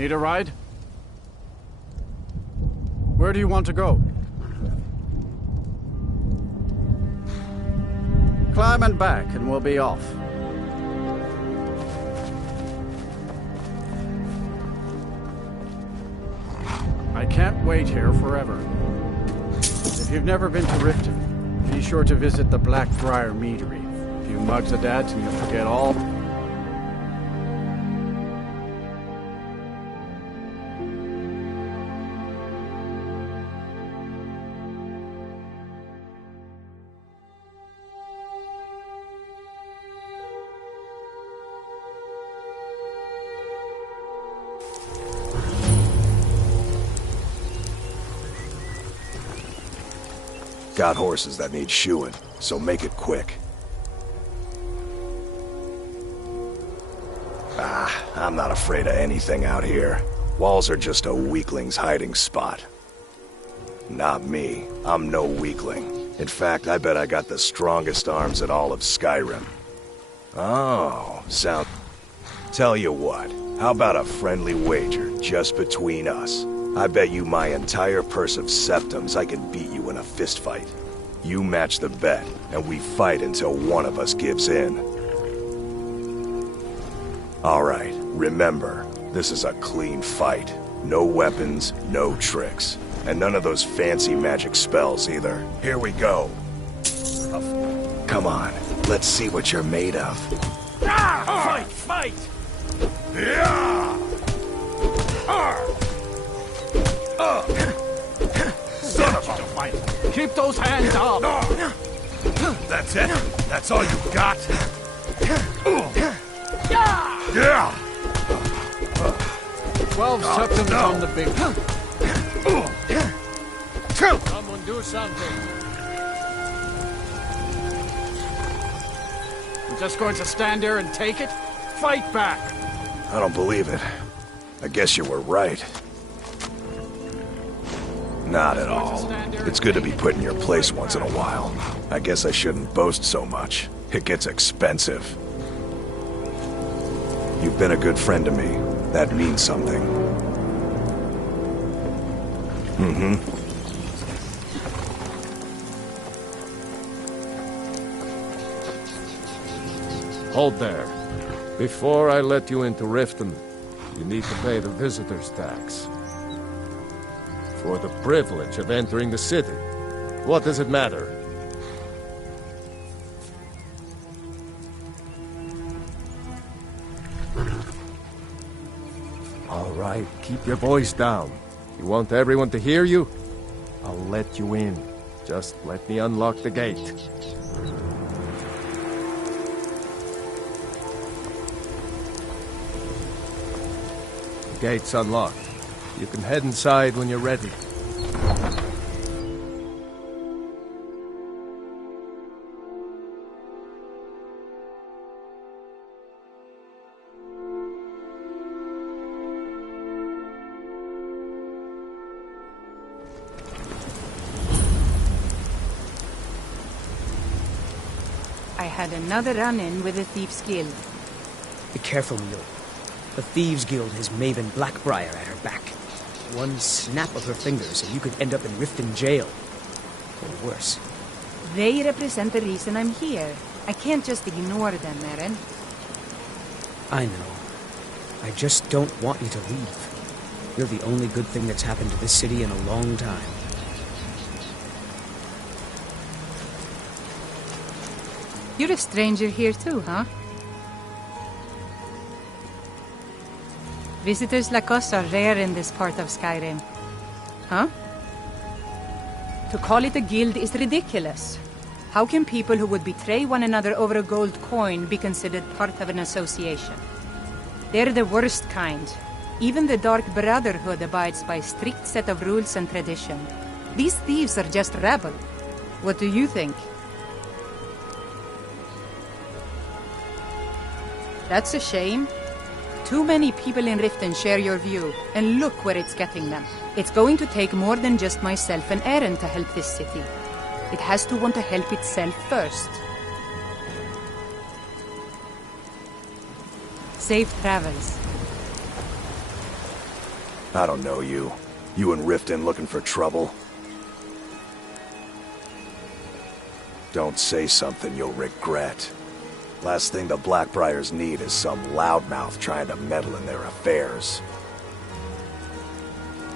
Need a ride? Where do you want to go? Climb and back, and we'll be off. I can't wait here forever. If you've never been to Riften, be sure to visit the Blackbriar Meadery. A few mugs of that, and you'll forget all. Got horses that need shoeing, so make it quick. I'm not afraid of anything out here. Walls are just a weakling's hiding spot. Not me. I'm no weakling. In fact, I bet I got the strongest arms in all of Skyrim. Oh, Tell you what, how about a friendly wager just between us? I bet you my entire purse of septums I can beat you in a fistfight. You match the bet, and we fight until one of us gives in. Alright, remember, this is a clean fight. No weapons, no tricks. And none of those fancy magic spells either. Here we go. Come on, let's see what you're made of. Fight! Fight! Yeah! Son of a fight! Keep those hands up! That's it? That's all you got? Yeah! 12 septums on the big one. Someone do something. You're just going to stand there and take it? Fight back! I don't believe it. I guess you were right. Not at all. It's good to be put in your place once in a while. I guess I shouldn't boast so much. It gets expensive. You've been a good friend to me. That means something. Hold there. Before I let you into Riften, you need to pay the visitor's tax. For the privilege of entering the city. What does it matter? All right, keep your voice down. You want everyone to hear you? I'll let you in. Just let me unlock the gate. The gate's unlocked. You can head inside when you're ready. I had another run-in with the Thieves' Guild. Be careful, Mule. The Thieves' Guild has Maven Blackbriar at her back. One snap of her fingers and you could end up in Riften jail. Or worse. They represent the reason I'm here. I can't just ignore them, Eren. I know. I just don't want you to leave. You're the only good thing that's happened to this city in a long time. You're a stranger here too, huh? Visitors like us are rare in this part of Skyrim. Huh? To call it a guild is ridiculous. How can people who would betray one another over a gold coin be considered part of an association? They're the worst kind. Even the Dark Brotherhood abides by a strict set of rules and tradition. These thieves are just rabble. What do you think? That's a shame. Too many people in Riften share your view, and look where it's getting them. It's going to take more than just myself and Eren to help this city. It has to want to help itself first. Safe travels. I don't know you. You and Riften looking for trouble? Don't say something you'll regret. Last thing the Blackbriars need is some loudmouth trying to meddle in their affairs.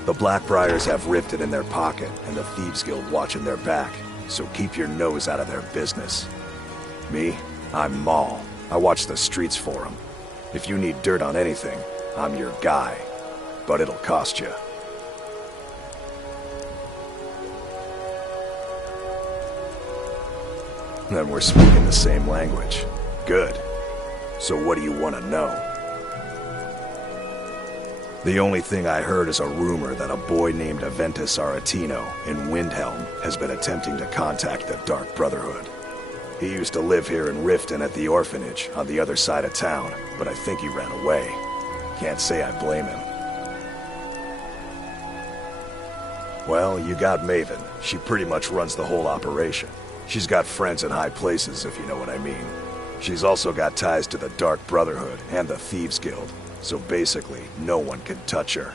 The Blackbriars have Riften in their pocket and the Thieves Guild watching their back, so keep your nose out of their business. Me? I'm Maul. I watch the streets for them. If you need dirt on anything, I'm your guy. But it'll cost you. Then we're speaking the same language. Good. So what do you want to know? The only thing I heard is a rumor that a boy named Aventus Aretino in Windhelm has been attempting to contact the Dark Brotherhood. He used to live here in Riften at the orphanage on the other side of town, but I think he ran away. Can't say I blame him. Well, you got Maven. She pretty much runs the whole operation. She's got friends in high places, if you know what I mean. She's also got ties to the Dark Brotherhood and the Thieves Guild, so basically, no one can touch her.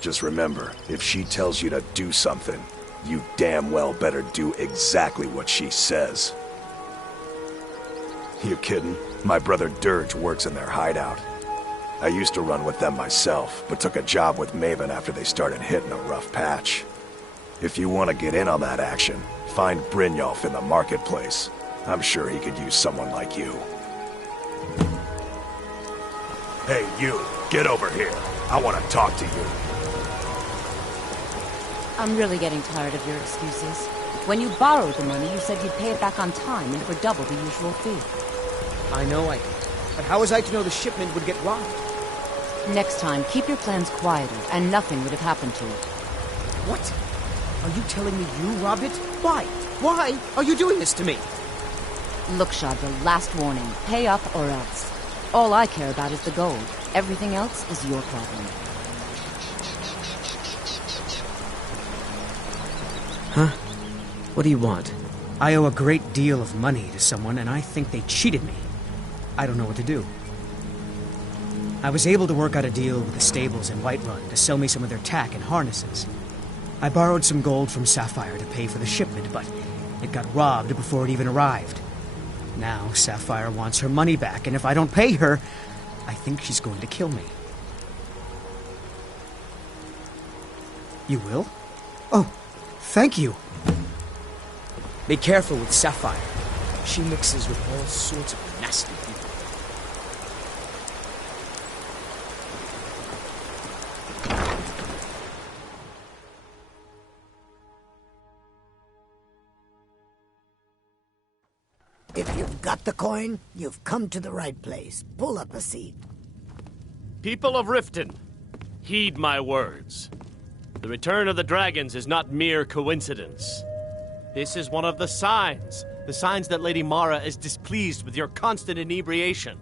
Just remember, if she tells you to do something, you damn well better do exactly what she says. You kidding? My brother Dirge works in their hideout. I used to run with them myself, but took a job with Maven after they started hitting a rough patch. If you want to get in on that action, find Brynjolf in the marketplace. I'm sure he could use someone like you. Hey, you! Get over here! I want to talk to you! I'm really getting tired of your excuses. When you borrowed the money, you said you'd pay it back on time and for double the usual fee. I know I did. But how was I to know the shipment would get robbed? Next time, keep your plans quieter, and nothing would have happened to it. What? Are you telling me you robbed it? Why? Why are you doing this to me? Look, Shadra, last warning. Pay up or else. All I care about is the gold. Everything else is your problem. Huh? What do you want? I owe a great deal of money to someone, and I think they cheated me. I don't know what to do. I was able to work out a deal with the stables in Whiterun to sell me some of their tack and harnesses. I borrowed some gold from Sapphire to pay for the shipment, but it got robbed before it even arrived. Now Sapphire wants her money back, and if I don't pay her, I think she's going to kill me. You will? Oh, thank you. Be careful with Sapphire. She mixes with all sorts of nasty people. If you've got the coin, you've come to the right place. Pull up a seat. People of Riften, heed my words. The return of the dragons is not mere coincidence. This is one of the signs that Lady Mara is displeased with your constant inebriation.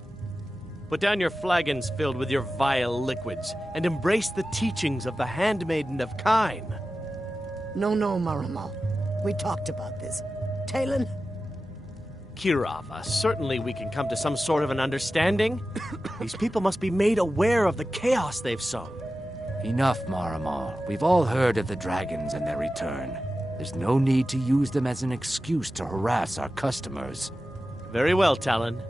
Put down your flagons filled with your vile liquids, and embrace the teachings of the Handmaiden of Kyne. No, Maramal. We talked about this. Talon? Kirava, certainly we can come to some sort of an understanding. These people must be made aware of the chaos they've sown. Enough, Maramal. We've all heard of the dragons and their return. There's no need to use them as an excuse to harass our customers. Very well, Talon.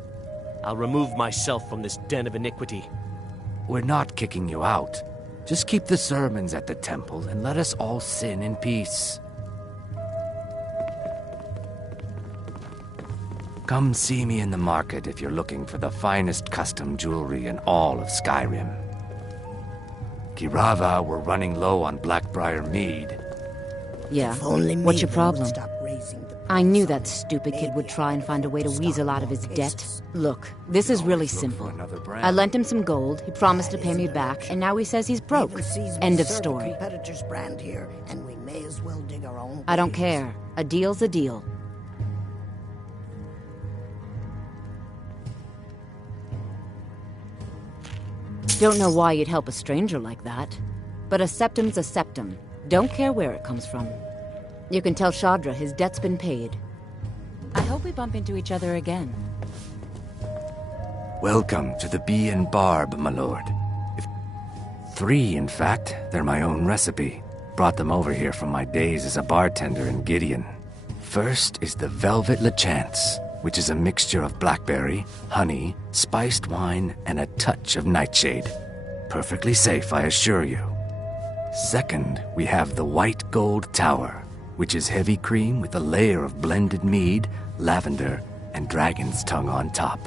I'll remove myself from this den of iniquity. We're not kicking you out. Just keep the sermons at the temple and let us all sin in peace. Come see me in the market if you're looking for the finest custom jewelry in all of Skyrim. Kirava, we're running low on Blackbriar mead. Yeah, If only what's your Maven would problem? stop raising the I knew price that on it. stupid kid would Maybe try and find a way to Stop weasel out of more his debt. cases. Look, this is really Look for simple. another brand. I lent him some gold, he promised to pay me back, and now he says he's broke. Maven sees we End of serve a story. competitor's brand here, and we may as well dig our own I don't graves. care. A deal's a deal. Don't know why you'd help a stranger like that. But a septum's a septum. Don't care where it comes from. You can tell Shadra his debt's been paid. I hope we bump into each other again. Welcome to the Bee and Barb, my lord. 3, in fact. They're my own recipe. Brought them over here from my days as a bartender in Gideon. First is the Velvet Lachance, which is a mixture of blackberry, honey, spiced wine, and a touch of nightshade. Perfectly safe, I assure you. Second, we have the White Gold Tower, which is heavy cream with a layer of blended mead, lavender, and dragon's tongue on top.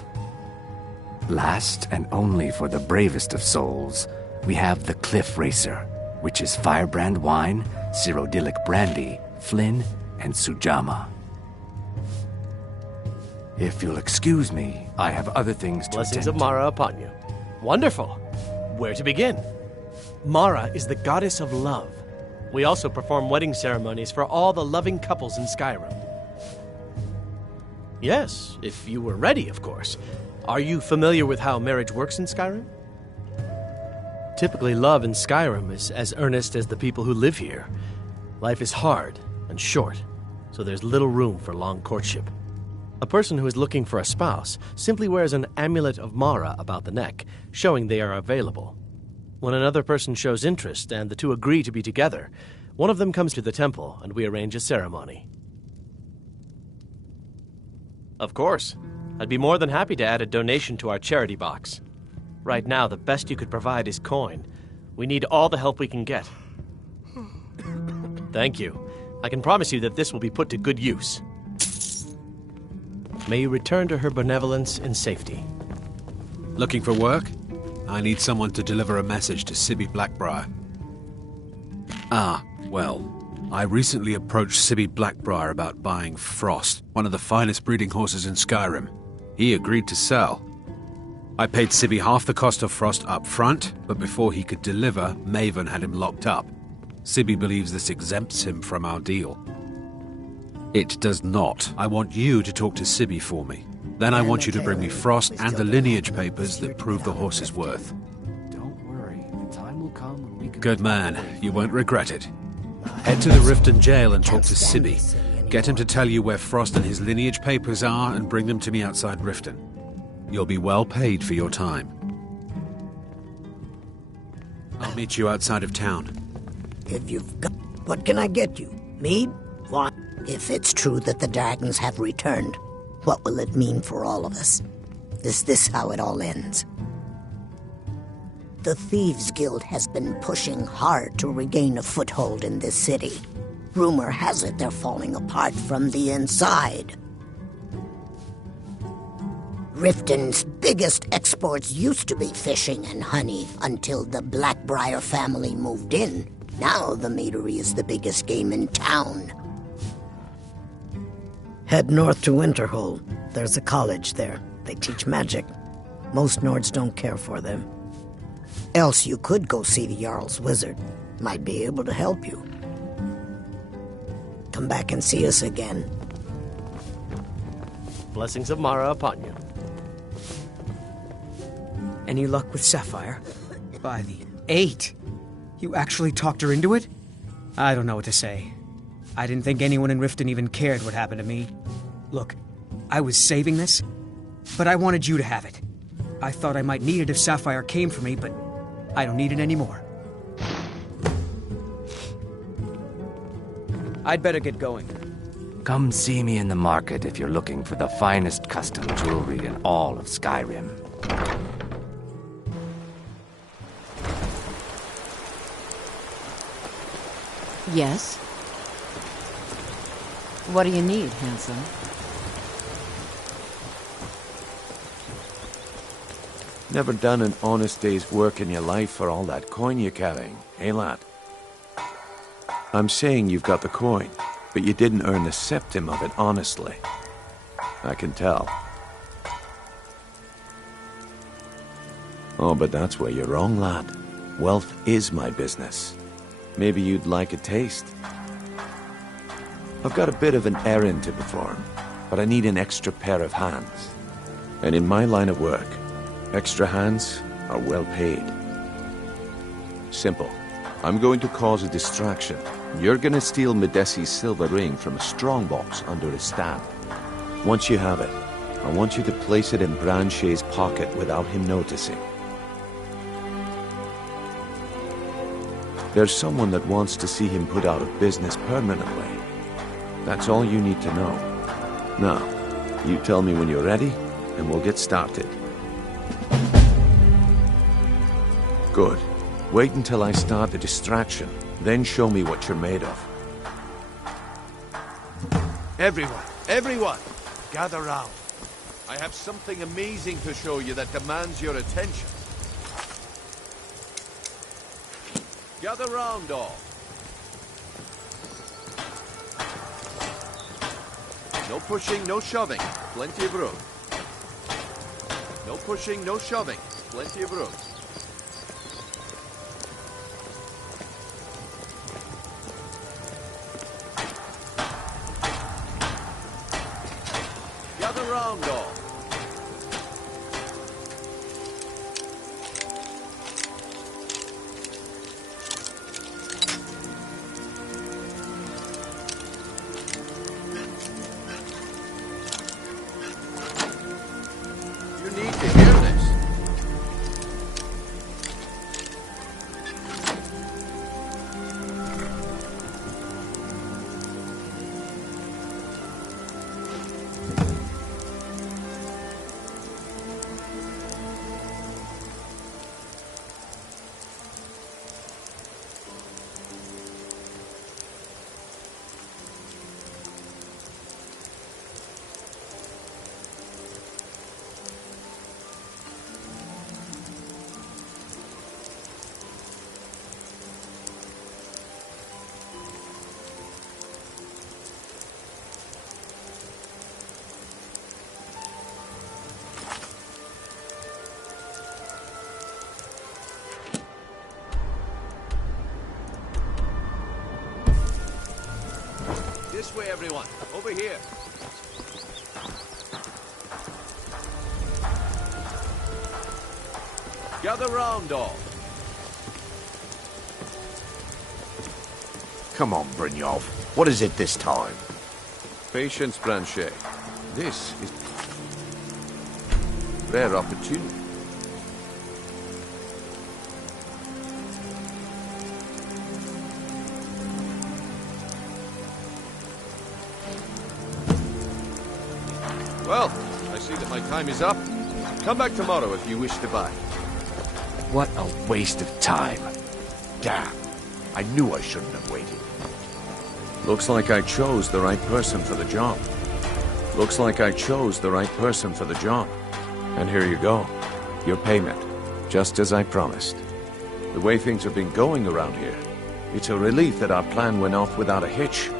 Last, and only for the bravest of souls, we have the Cliff Racer, which is firebrand wine, Cyrodiilic brandy, Flynn, and Sujama. If you'll excuse me, I have other things to Blessings attend of Mara upon you. Wonderful. Where to begin? Mara is the goddess of love. We also perform wedding ceremonies for all the loving couples in Skyrim. Yes, if you were ready, of course. Are you familiar with how marriage works in Skyrim? Typically, love in Skyrim is as earnest as the people who live here. Life is hard and short, so there's little room for long courtship. A person who is looking for a spouse simply wears an amulet of Mara about the neck, showing they are available. When another person shows interest and the two agree to be together, one of them comes to the temple and we arrange a ceremony. Of course, I'd be more than happy to add a donation to our charity box. Right now, the best you could provide is coin. We need all the help we can get. Thank you. I can promise you that this will be put to good use. May you return to her benevolence in safety. Looking for work? I need someone to deliver a message to Sibby Blackbriar. Well, I recently approached Sibby Blackbriar about buying Frost, one of the finest breeding horses in Skyrim. He agreed to sell. I paid Sibby half the cost of Frost up front, but before he could deliver, Maven had him locked up. Sibby believes this exempts him from our deal. It does not. I want you to talk to Sibby for me. Then I want you to bring me Frost and the lineage papers that prove the horse's worth. Don't worry, the time will come when we can... Good man. You won't regret it. Head to the Riften jail and talk to Sibby. Get him to tell you where Frost and his lineage papers are and bring them to me outside Riften. You'll be well paid for your time. I'll meet you outside of town. If you've got... What can I get you? Mead? Wine? If it's true that the dragons have returned, what will it mean for all of us? Is this how it all ends? The Thieves' Guild has been pushing hard to regain a foothold in this city. Rumor has it they're falling apart from the inside. Riften's biggest exports used to be fishing and honey until the Blackbriar family moved in. Now the meadery is the biggest game in town. Head north to Winterhold. There's a college there. They teach magic. Most Nords don't care for them. Else you could go see the Jarl's wizard. Might be able to help you. Come back and see us again. Blessings of Mara upon you. Any luck with Sapphire? By the 8. You actually talked her into it? I don't know what to say. I didn't think anyone in Riften even cared what happened to me. Look, I was saving this, but I wanted you to have it. I thought I might need it if Sapphire came for me, but I don't need it anymore. I'd better get going. Come see me in the market if you're looking for the finest custom jewelry in all of Skyrim. Yes? What do you need, handsome? Never done an honest day's work in your life for all that coin you're carrying, eh, lad? I'm saying you've got the coin, but you didn't earn the septim of it honestly. I can tell. Oh, but that's where you're wrong, lad. Wealth is my business. Maybe you'd like a taste. I've got a bit of an errand to perform, but I need an extra pair of hands. And in my line of work, extra hands are well paid. Simple. I'm going to cause a distraction. You're going to steal Medesi's silver ring from a strongbox under his stand. Once you have it, I want you to place it in Branche's pocket without him noticing. There's someone that wants to see him put out of business permanently. That's all you need to know. Now, you tell me when you're ready, and we'll get started. Good. Wait until I start the distraction, then show me what you're made of. Everyone, gather round. I have something amazing to show you that demands your attention. Gather round, all. No pushing, no shoving. Plenty of room. No pushing, no shoving. Plenty of room. Gather round, all. You need to hear this. This way, everyone. Over here. Gather round, all. Come on, Brynjolf. What is it this time? Patience, Blanchet. This is rare opportunity. Well, I see that my time is up. Come back tomorrow if you wish to buy. What a waste of time. Damn. I knew I shouldn't have waited. Looks like I chose the right person for the job. Looks like I chose the right person for the job. And here you go. Your payment. Just as I promised. The way things have been going around here, it's a relief that our plan went off without a hitch.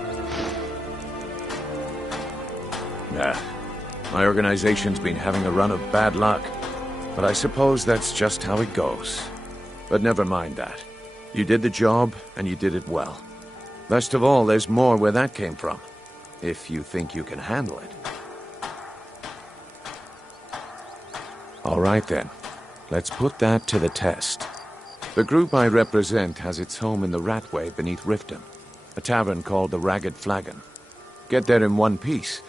Nah. My organization's been having a run of bad luck. But I suppose that's just how it goes. But never mind that. You did the job, and you did it well. Best of all, there's more where that came from. If you think you can handle it. All right then. Let's put that to the test. The group I represent has its home in the Ratway beneath Riften, a tavern called the Ragged Flagon. Get there in one piece,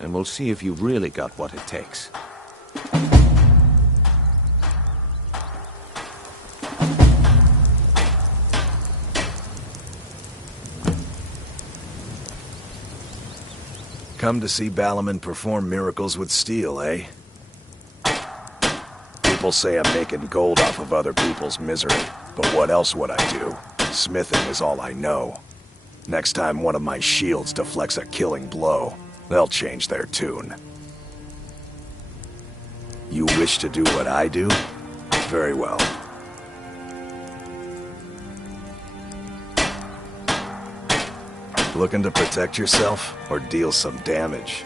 and we'll see if you've really got what it takes. Come to see Balaman perform miracles with steel, eh? People say I'm making gold off of other people's misery, but what else would I do? Smithing is all I know. Next time one of my shields deflects a killing blow, they'll change their tune. You wish to do what I do? Very well. Looking to protect yourself or deal some damage?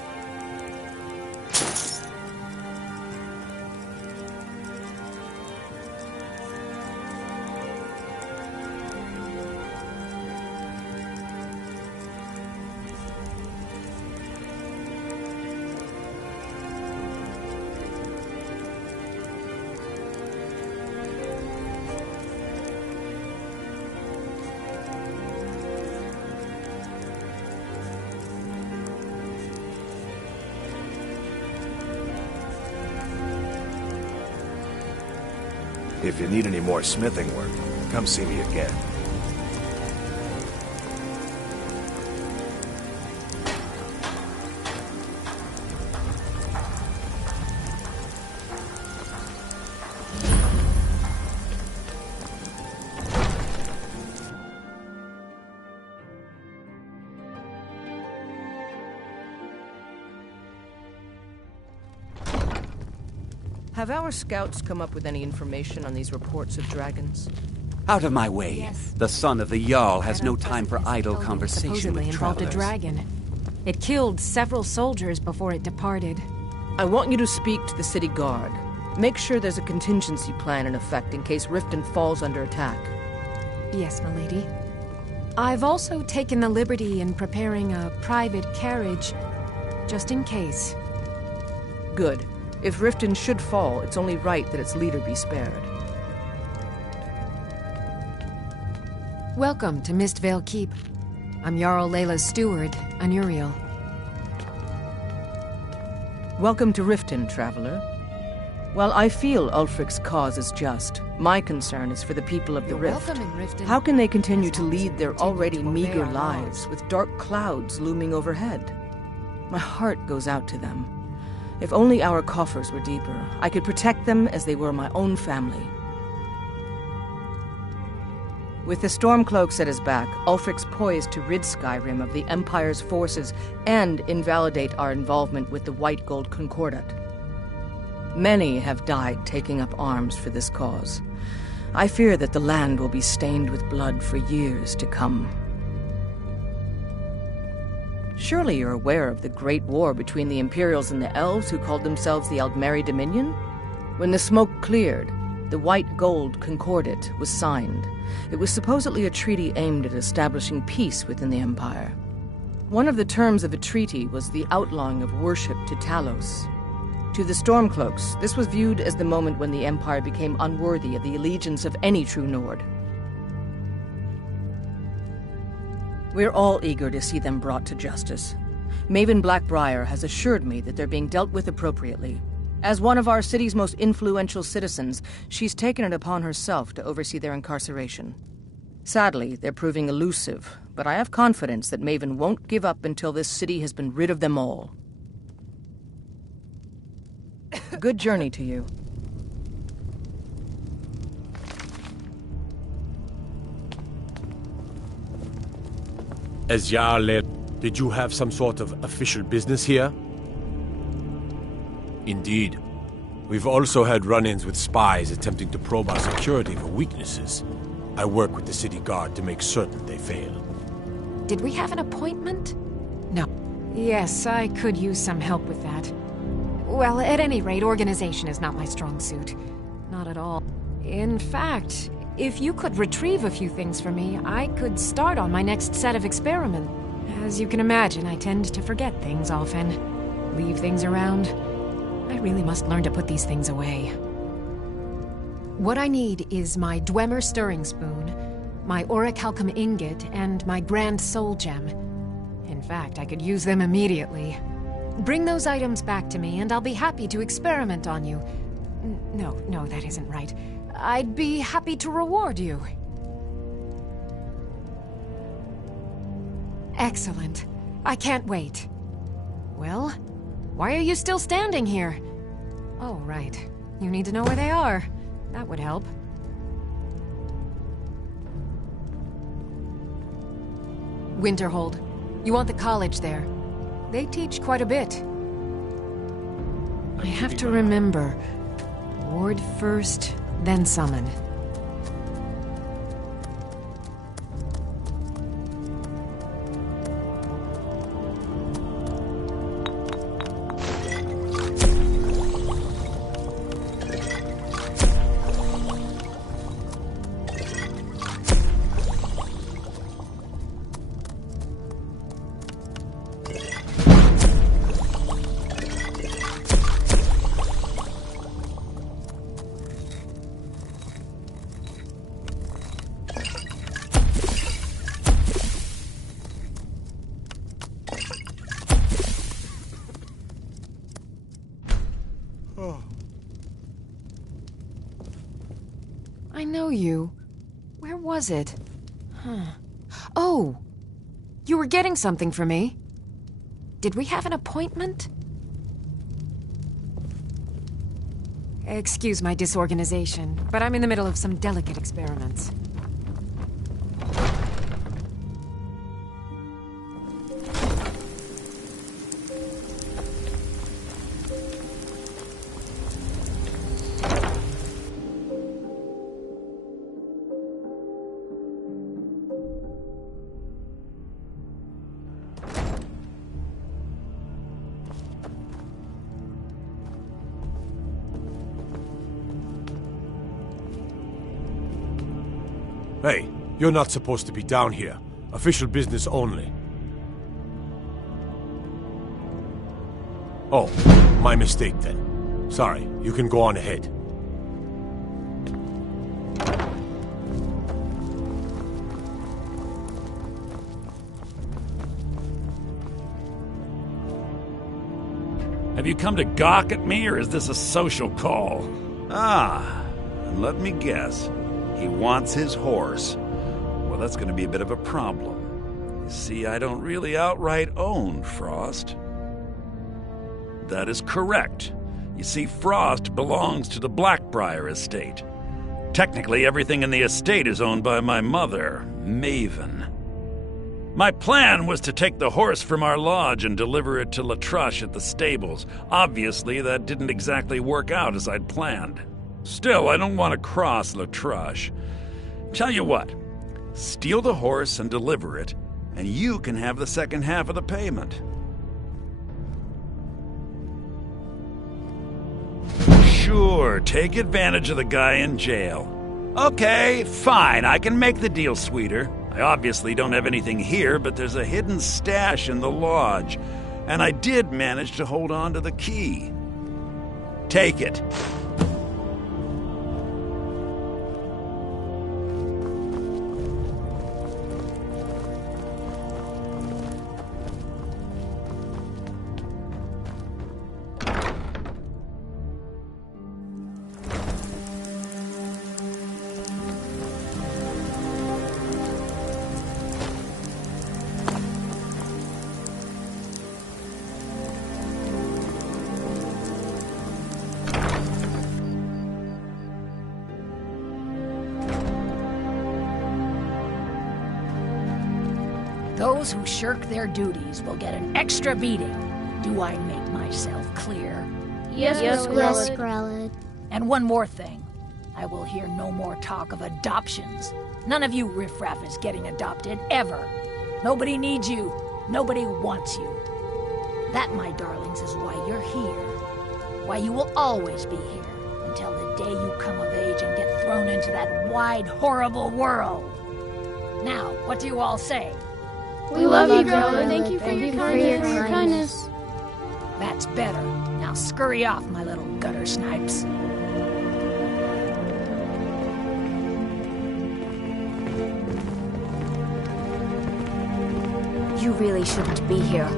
If you need any more smithing work, come see me again. Have our scouts come up with any information on these reports of dragons? Out of my way. Yes. The son of the Jarl has no time for idle conversation Supposedly with involved a travelers. dragon. It killed several soldiers before it departed. I want you to speak to the city guard. Make sure there's a contingency plan in effect in case Riften falls under attack. Yes, milady. I've also taken the liberty in preparing a private carriage, just in case. Good. If Riften should fall, it's only right that its leader be spared. Welcome to Mistvale Keep. I'm Jarl Layla's steward, Anuriel. Welcome to Riften, traveler. While I feel Ulfric's cause is just, my concern is for the people of the Rift. Welcome in Riften. How can they continue to lead their Continue already to obey meager our lives laws. with dark clouds looming overhead? My heart goes out to them. If only our coffers were deeper, I could protect them as they were my own family. With the Stormcloaks at his back, Ulfric's poised to rid Skyrim of the Empire's forces and invalidate our involvement with the White Gold Concordat. Many have died taking up arms for this cause. I fear that the land will be stained with blood for years to come. Surely you're aware of the Great War between the Imperials and the Elves who called themselves the Aldmeri Dominion? When the smoke cleared, the White Gold Concordat was signed. It was supposedly a treaty aimed at establishing peace within the Empire. One of the terms of the treaty was the outlawing of worship to Talos. To the Stormcloaks, this was viewed as the moment when the Empire became unworthy of the allegiance of any true Nord. We're all eager to see them brought to justice. Maven Blackbriar has assured me that they're being dealt with appropriately. As one of our city's most influential citizens, she's taken it upon herself to oversee their incarceration. Sadly, they're proving elusive, but I have confidence that Maven won't give up until this city has been rid of them all. Good journey to you. As Jarl, did you have some sort of official business here? Indeed. We've also had run-ins with spies attempting to probe our security for weaknesses. I work with the city guard to make certain they fail. Did we have an appointment? No. Yes, I could use some help with that. Well, at any rate, organization is not my strong suit. Not at all. In fact, if you could retrieve a few things for me, I could start on my next set of experiment. As you can imagine, I tend to forget things often. Leave things around. I really must learn to put these things away. What I need is my Dwemer stirring spoon, my orichalcum ingot, and my Grand Soul Gem. In fact, I could use them immediately. Bring those items back to me, and I'll be happy to experiment on you. No, that isn't right. I'd be happy to reward you. Excellent. I can't wait. Well, why are you still standing here? Oh, right. You need to know where they are. That would help. Winterhold. You want the college there. They teach quite a bit. I have to remember. Ward first, then summon. I know you. Where was it? Oh! You were getting something for me. Did we have an appointment? Excuse my disorganization, but I'm in the middle of some delicate experiments. Hey, you're not supposed to be down here. Official business only. Oh, my mistake then. Sorry, you can go on ahead. Have you come to gawk at me, or is this a social call? Ah, and let me guess. He wants his horse. Well, that's going to be a bit of a problem. You see, I don't really outright own Frost. That is correct. You see, Frost belongs to the Blackbriar estate. Technically, everything in the estate is owned by my mother, Maven. My plan was to take the horse from our lodge and deliver it to Latrush at the stables. Obviously, that didn't exactly work out as I'd planned. Still, I don't want to cross Latrush. Tell you what, steal the horse and deliver it, and you can have the second half of the payment. Sure, take advantage of the guy in jail. Okay, fine, I can make the deal sweeter. I obviously don't have anything here, but there's a hidden stash in the lodge, and I did manage to hold on to the key. Take it. Those who shirk their duties will get an extra beating. Do I make myself clear? Yes, Grelid. And one more thing. I will hear no more talk of adoptions. None of you riffraff is getting adopted, ever. Nobody needs you. Nobody wants you. That, my darlings, is why you're here. Why you will always be here, until the day you come of age and get thrown into that wide, horrible world. Now, what do you all say? We love you, Grelid. Thank you for your kindness. That's better. Now scurry off, my little gutter snipes. You really shouldn't be here.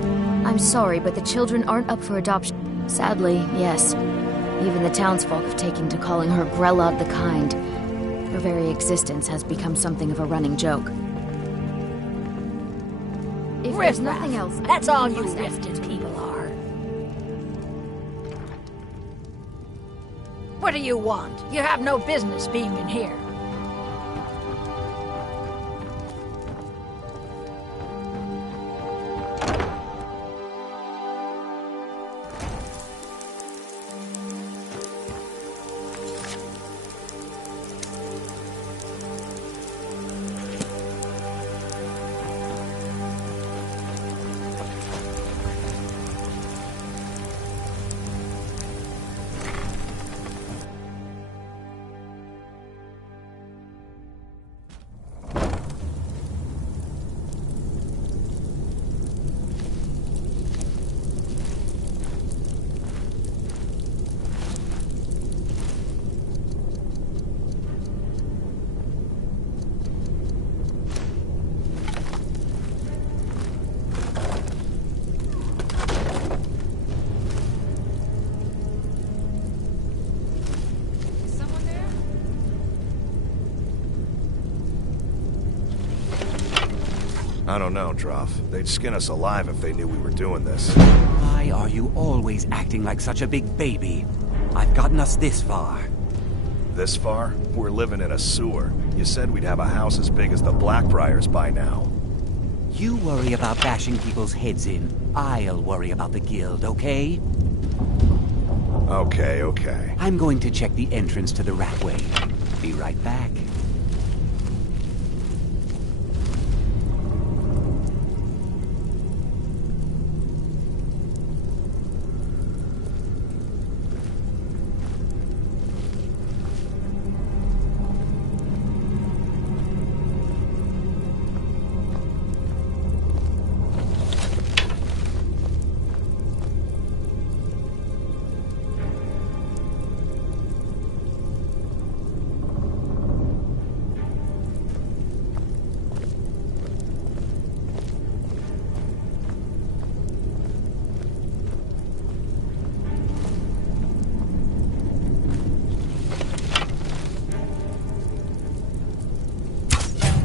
I'm sorry, but the children aren't up for adoption. Sadly, yes. Even the townsfolk have taken to calling her Grella the Kind. Her very existence has become something of a running joke. If there's nothing else, that's all you Riften people are. What do you want? You have no business being in here. I don't know, Droff. They'd skin us alive if they knew we were doing this. Why are you always acting like such a big baby? I've gotten us this far. This far? We're living in a sewer. You said we'd have a house as big as the Blackbriars by now. You worry about bashing people's heads in. I'll worry about the guild, okay? Okay. I'm going to check the entrance to the Ratway. Be right back.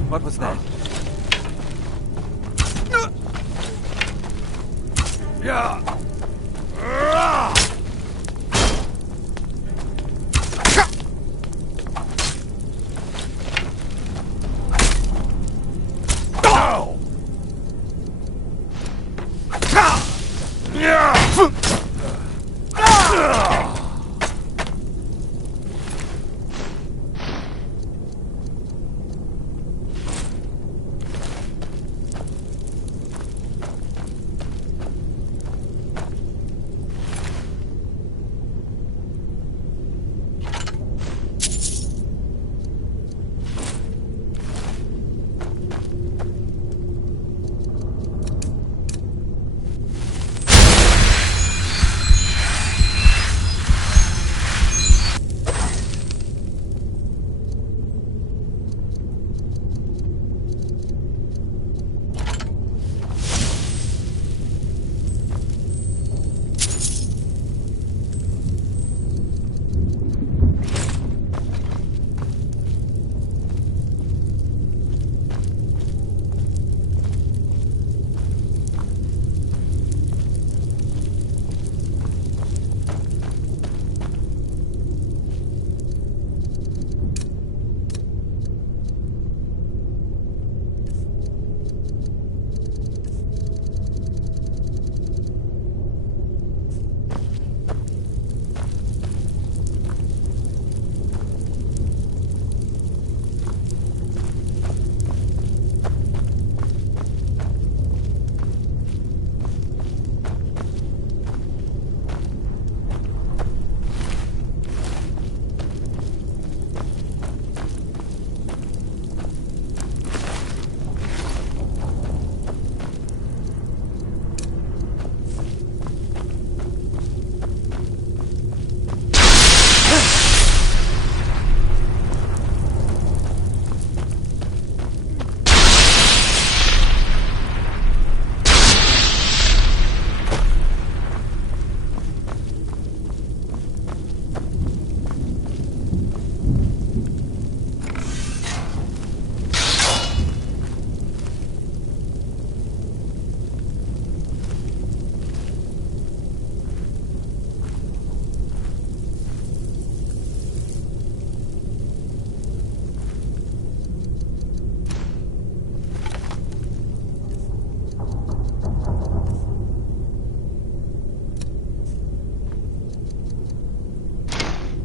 What was that? Yeah.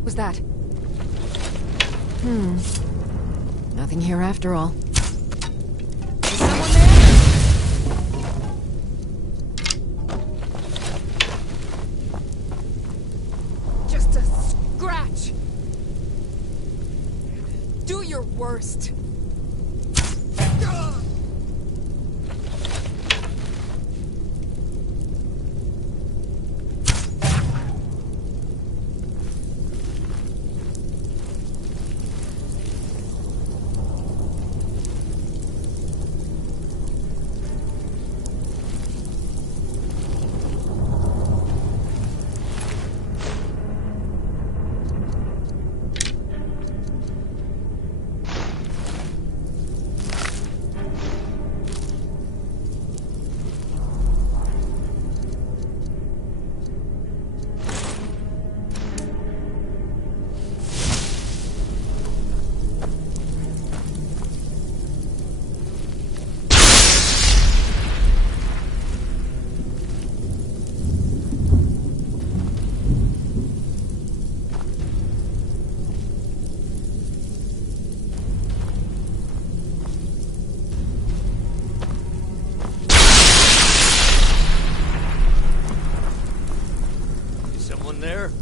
Was that? Nothing here after all. Is someone there? Just a scratch. Do your worst. There?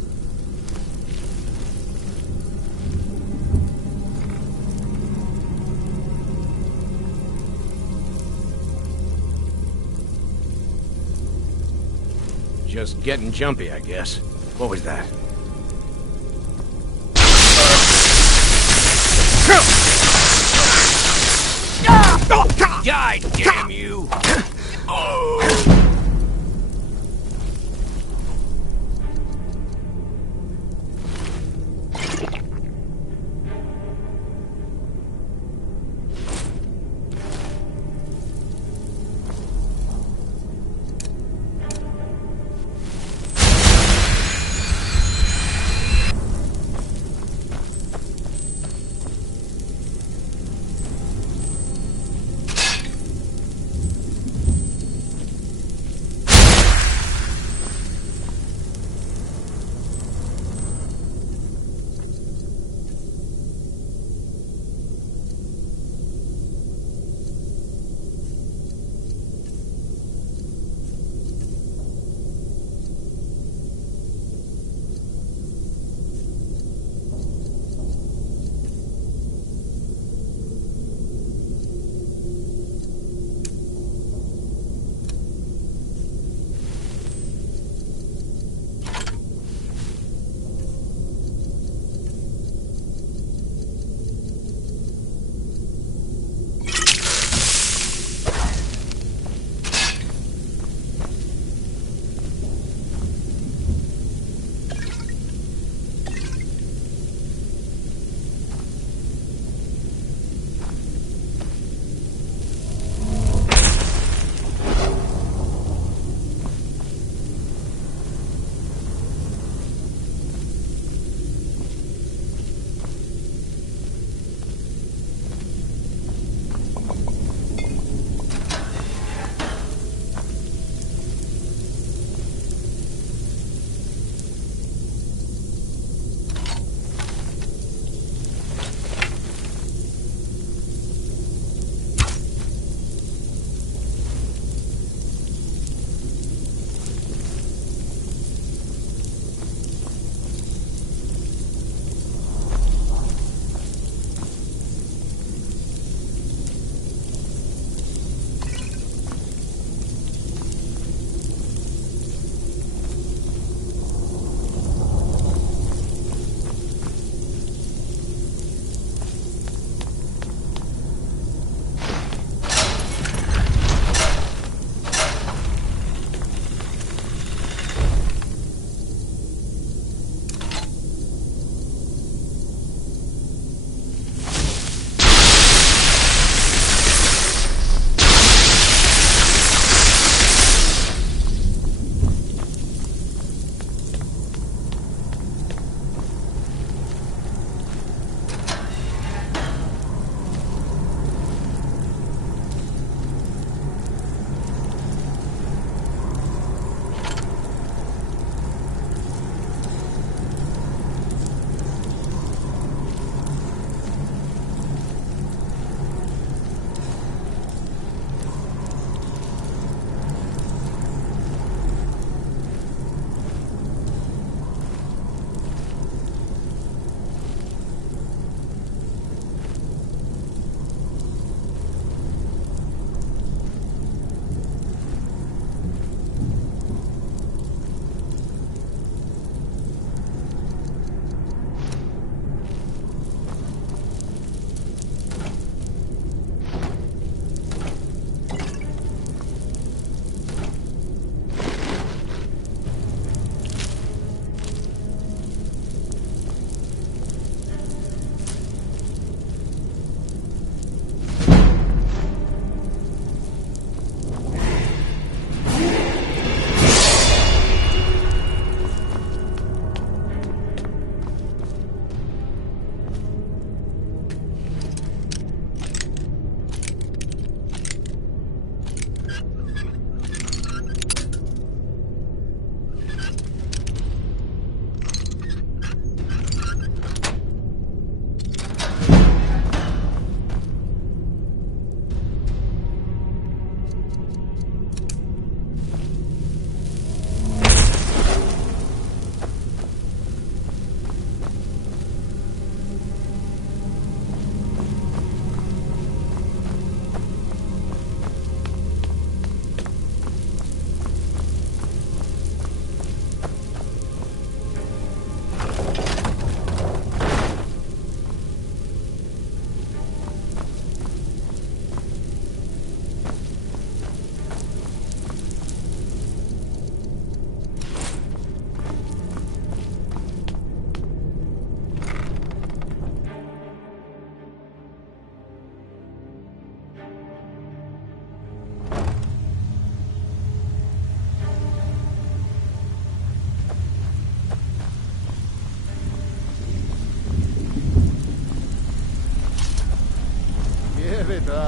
Just getting jumpy, I guess. What was that? Die, damn you!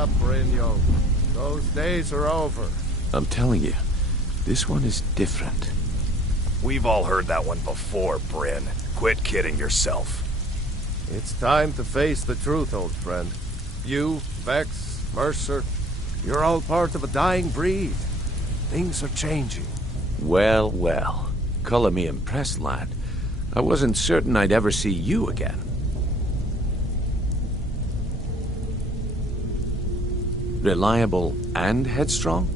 up, Brynjo. Those days are over. I'm telling you, this one is different. We've all heard that one before, Bryn. Quit kidding yourself. It's time to face the truth, old friend. You, Vex, Mercer, you're all part of a dying breed. Things are changing. Well, well. Color me impressed, lad. I wasn't certain I'd ever see you again. Reliable and headstrong?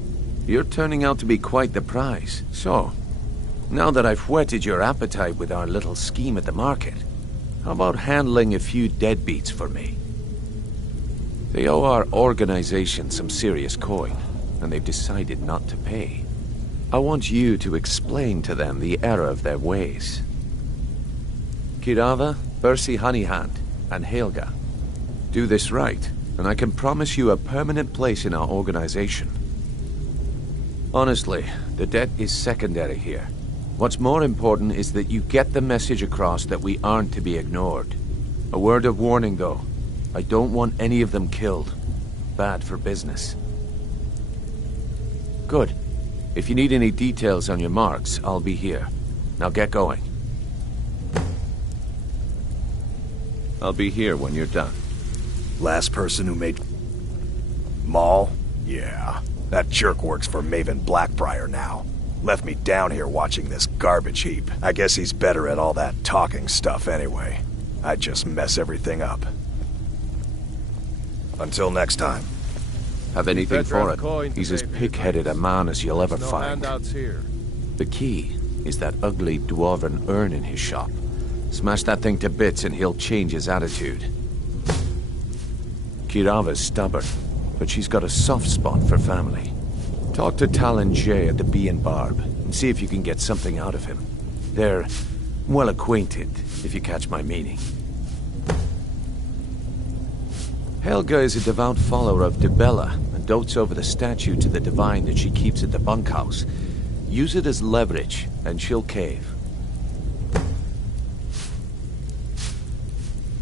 You're turning out to be quite the prize. So, now that I've whetted your appetite with our little scheme at the market, how about handling a few deadbeats for me? They owe our organization some serious coin, and they've decided not to pay. I want you to explain to them the error of their ways. Kirava, Bersi Honeyhand, and Helga. Do this right, and I can promise you a permanent place in our organization. Honestly, the debt is secondary here. What's more important is that you get the message across that we aren't to be ignored. A word of warning, though. I don't want any of them killed. Bad for business. Good. If you need any details on your marks, I'll be here. Now get going. I'll be here when you're done. Last person who made... Maul? Yeah. That jerk works for Maven Blackbriar now. Left me down here watching this garbage heap. I guess he's better at all that talking stuff anyway. I'd just mess everything up. Until next time. Have anything for it. He's as pig-headed a man as you'll ever No find. handouts here. The key is that ugly dwarven urn in his shop. Smash that thing to bits and he'll change his attitude. Kirava's stubborn, but she's got a soft spot for family. Talk to Talon Jay at the Bee and Barb and see if you can get something out of him. They're well acquainted, if you catch my meaning. Helga is a devout follower of Dibella and dotes over the statue to the divine that she keeps at the bunkhouse. Use it as leverage, and she'll cave.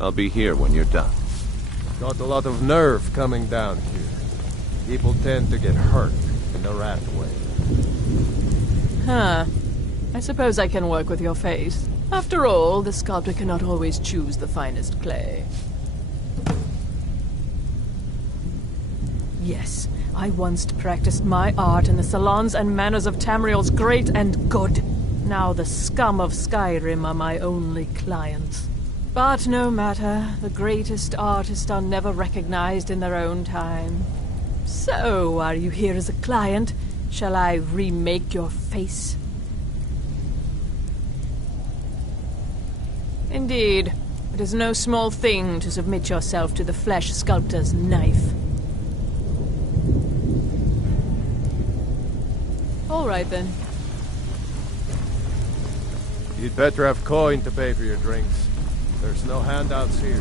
I'll be here when you're done. Got a lot of nerve coming down here. People tend to get hurt in the rat way. Huh. I suppose I can work with your face. After all, the sculptor cannot always choose the finest clay. Yes, I once practiced my art in the salons and manners of Tamriel's great and good. Now the scum of Skyrim are my only clients. But no matter, the greatest artists are never recognized in their own time. So, are you here as a client? Shall I remake your face? Indeed, it is no small thing to submit yourself to the flesh sculptor's knife. All right, then. You'd better have coin to pay for your drinks. There's no handouts here.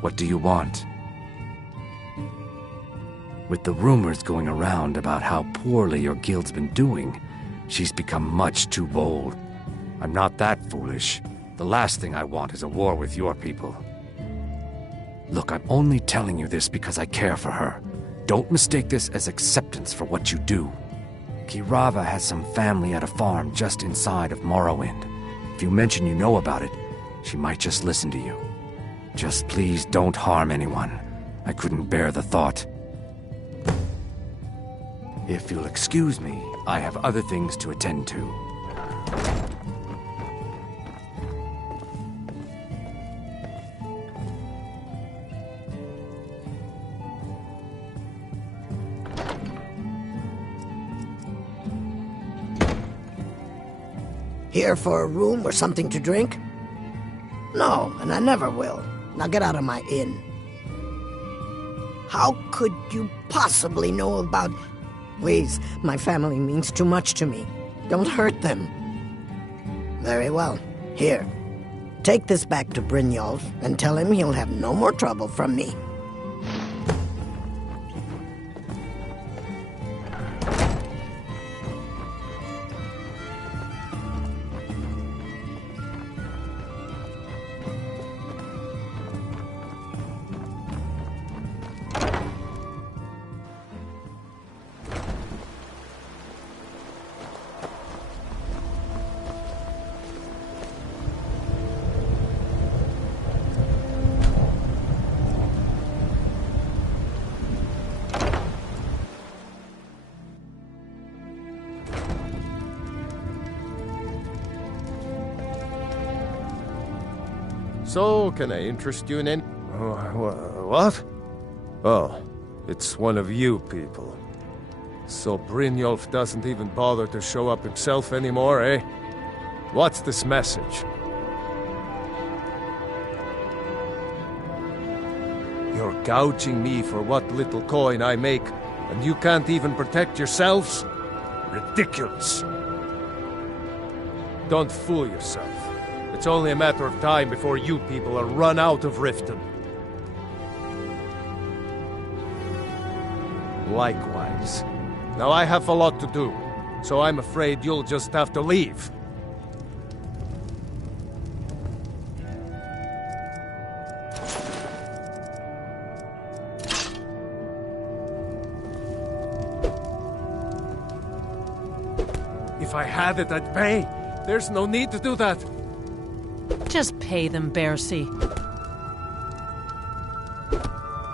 What do you want? With the rumors going around about how poorly your guild's been doing, she's become much too bold. I'm not that foolish. The last thing I want is a war with your people. Look, I'm only telling you this because I care for her. Don't mistake this as acceptance for what you do. Kirava has some family at a farm just inside of Morrowind. If you mention you know about it, she might just listen to you. Just please don't harm anyone. I couldn't bear the thought. If you'll excuse me, I have other things to attend to. Here for a room or something to drink? No, and I never will. Now get out of my inn. How could you possibly know about... Please, my family means too much to me. Don't hurt them. Very well. Here. Take this back to Brynjolf and tell him he'll have no more trouble from me. So, can I interest you in any... What? Oh, it's one of you people. So Brynjolf doesn't even bother to show up himself anymore, eh? What's this message? You're gouging me for what little coin I make, and you can't even protect yourselves? Ridiculous. Don't fool yourself. It's only a matter of time before you people are run out of Riften. Likewise. Now I have a lot to do, so I'm afraid you'll just have to leave. If I had it, I'd pay. There's no need to do that. Just pay them, Bercy.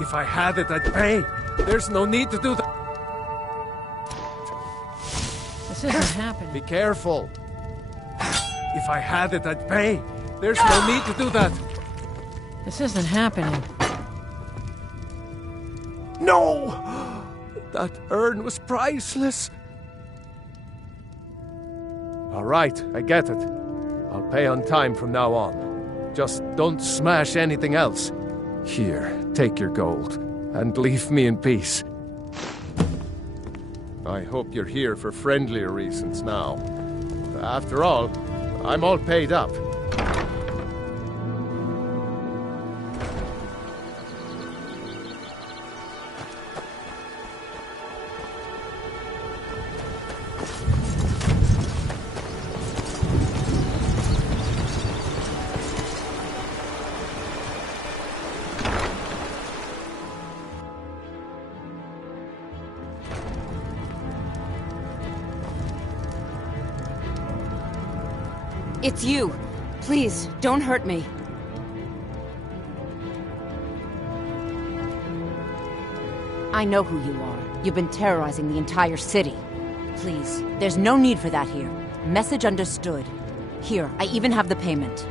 If I had it, I'd pay. There's no need to do that. This isn't happening. Be careful. If I had it, I'd pay. There's no need to do that. This isn't happening. No! That urn was priceless. All right, I get it. I'll pay on time from now on. Just don't smash anything else. Here, take your gold, and leave me in peace. I hope you're here for friendlier reasons now. After all, I'm all paid up. It's you. Please, don't hurt me. I know who you are. You've been terrorizing the entire city. Please, there's no need for that here. Message understood. Here, I even have the payment.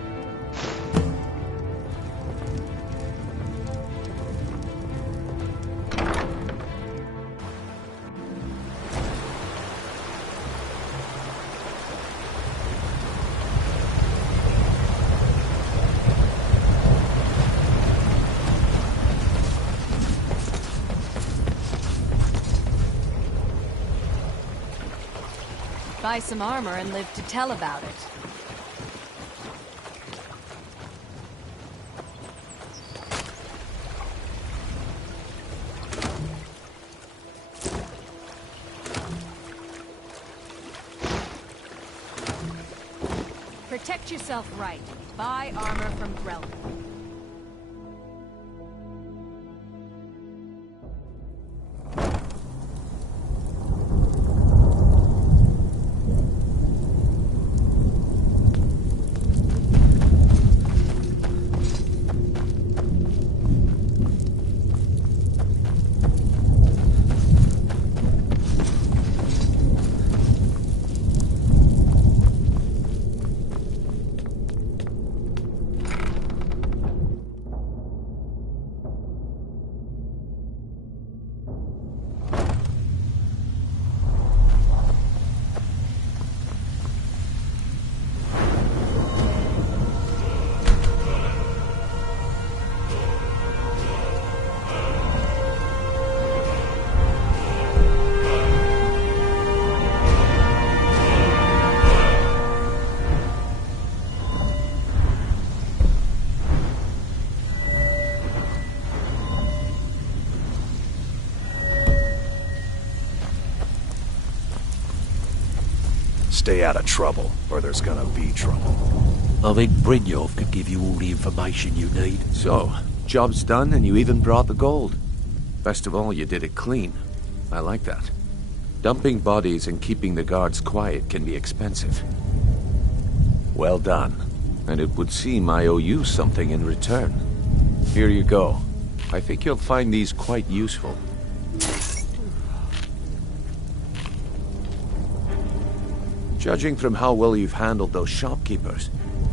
Buy some armor and live to tell about it. Protect yourself right. Buy armor from Grelin. Stay out of trouble, or there's gonna be trouble. I think Brynjolf could give you all the information you need. So, job's done and you even brought the gold. Best of all, you did it clean. I like that. Dumping bodies and keeping the guards quiet can be expensive. Well done. And it would seem I owe you something in return. Here you go. I think you'll find these quite useful. Judging from how well you've handled those shopkeepers,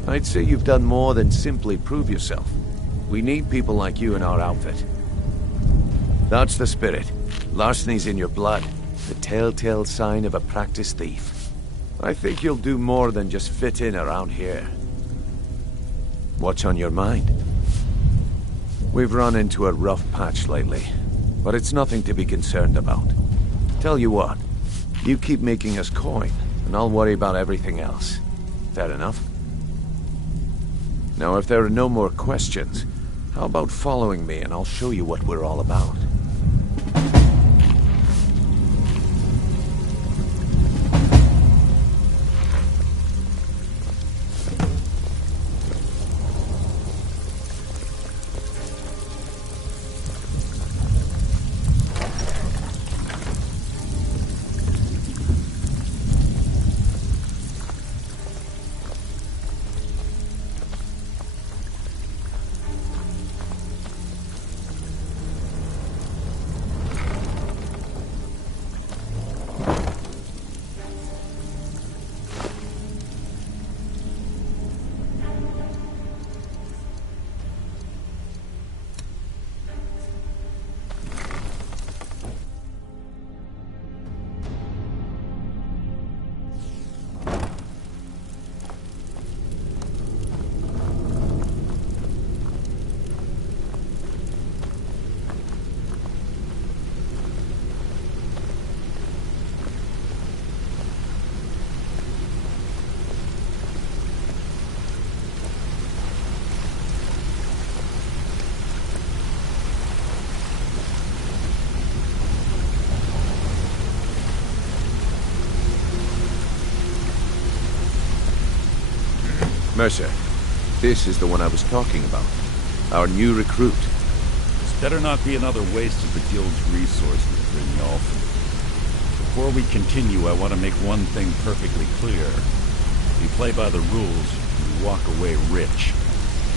I'd say you've done more than simply prove yourself. We need people like you in our outfit. That's the spirit. Larceny's in your blood, the telltale sign of a practiced thief. I think you'll do more than just fit in around here. What's on your mind? We've run into a rough patch lately, but it's nothing to be concerned about. Tell you what, you keep making us coin, and I'll worry about everything else. Fair enough? Now, if there are no more questions, how about following me and I'll show you what we're all about? Mercer, this is the one I was talking about. Our new recruit. This better not be another waste of the Guild's resources, Brynjolf. Before we continue, I want to make one thing perfectly clear. You play by the rules, you walk away rich.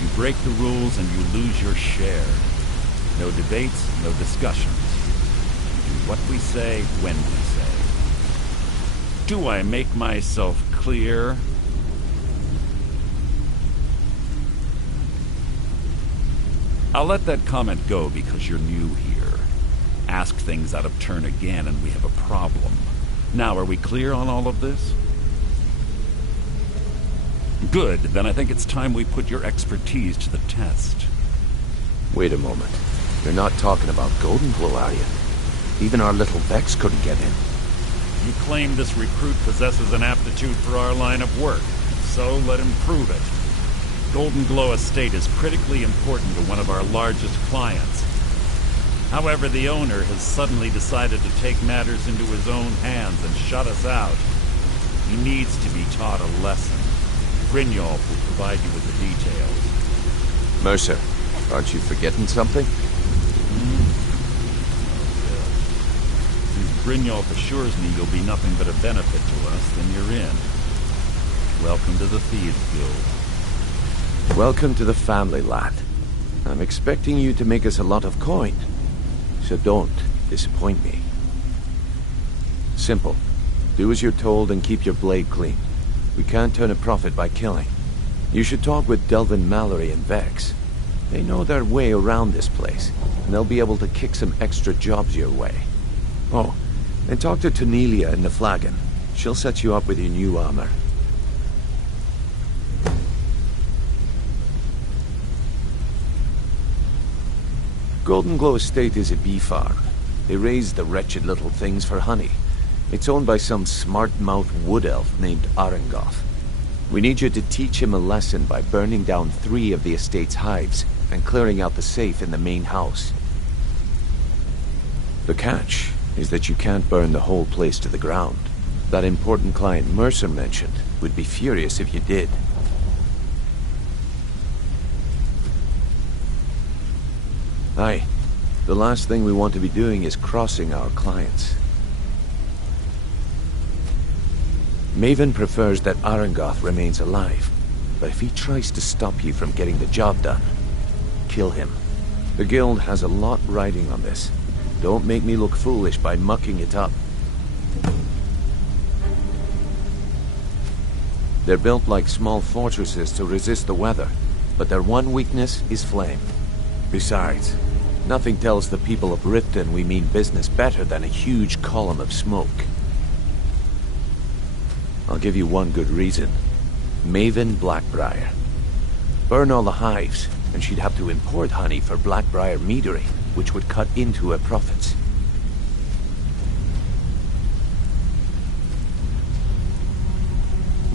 You break the rules and you lose your share. No debates, no discussions. We do what we say, when we say. Do I make myself clear? I'll let that comment go because you're new here. Ask things out of turn again and we have a problem. Now, are we clear on all of this? Good, then I think it's time we put your expertise to the test. Wait a moment. You're not talking about Goldenglow, are you? Even our little Vex couldn't get in. You claim this recruit possesses an aptitude for our line of work, so let him prove it. Goldenglow Estate is critically important to one of our largest clients. However, the owner has suddenly decided to take matters into his own hands and shut us out. He needs to be taught a lesson. Brynjolf will provide you with the details. Mercer, aren't you forgetting something? Since Brynjolf assures me you'll be nothing but a benefit to us, then you're in. Welcome to the Thieves Guild. Welcome to the family, lad. I'm expecting you to make us a lot of coin, so don't disappoint me. Simple. Do as you're told and keep your blade clean. We can't turn a profit by killing. You should talk with Delvin Mallory and Vex. They know their way around this place, and they'll be able to kick some extra jobs your way. Oh, and talk to Tonelia in the Flagon. She'll set you up with your new armor. Golden Glow Estate is a bee farm. They raise the wretched little things for honey. It's owned by some smart-mouthed wood elf named Arengoth. We need you to teach him a lesson by burning down 3 of the estate's hives and clearing out the safe in the main house. The catch is that you can't burn the whole place to the ground. That important client Mercer mentioned would be furious if you did. Aye. The last thing we want to be doing is crossing our clients. Maven prefers that Arengoth remains alive, but if he tries to stop you from getting the job done, kill him. The guild has a lot riding on this. Don't make me look foolish by mucking it up. They're built like small fortresses to resist the weather, but their one weakness is flame. Besides, nothing tells the people of Riften we mean business better than a huge column of smoke. I'll give you one good reason. Maven Blackbriar. Burn all the hives, and she'd have to import honey for Blackbriar metering, which would cut into her profits.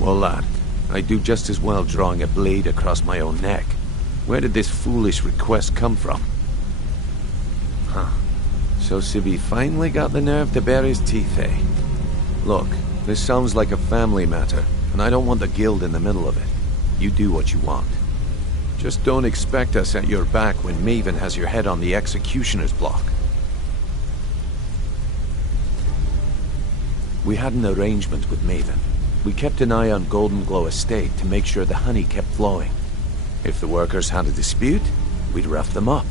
Well, lad, I'd do just as well drawing a blade across my own neck. Where did this foolish request come from? Huh. So Sibby finally got the nerve to bare his teeth, eh? Look, this sounds like a family matter, and I don't want the guild in the middle of it. You do what you want. Just don't expect us at your back when Maven has your head on the executioner's block. We had an arrangement with Maven. We kept an eye on Golden Glow Estate to make sure the honey kept flowing. If the workers had a dispute, we'd rough them up.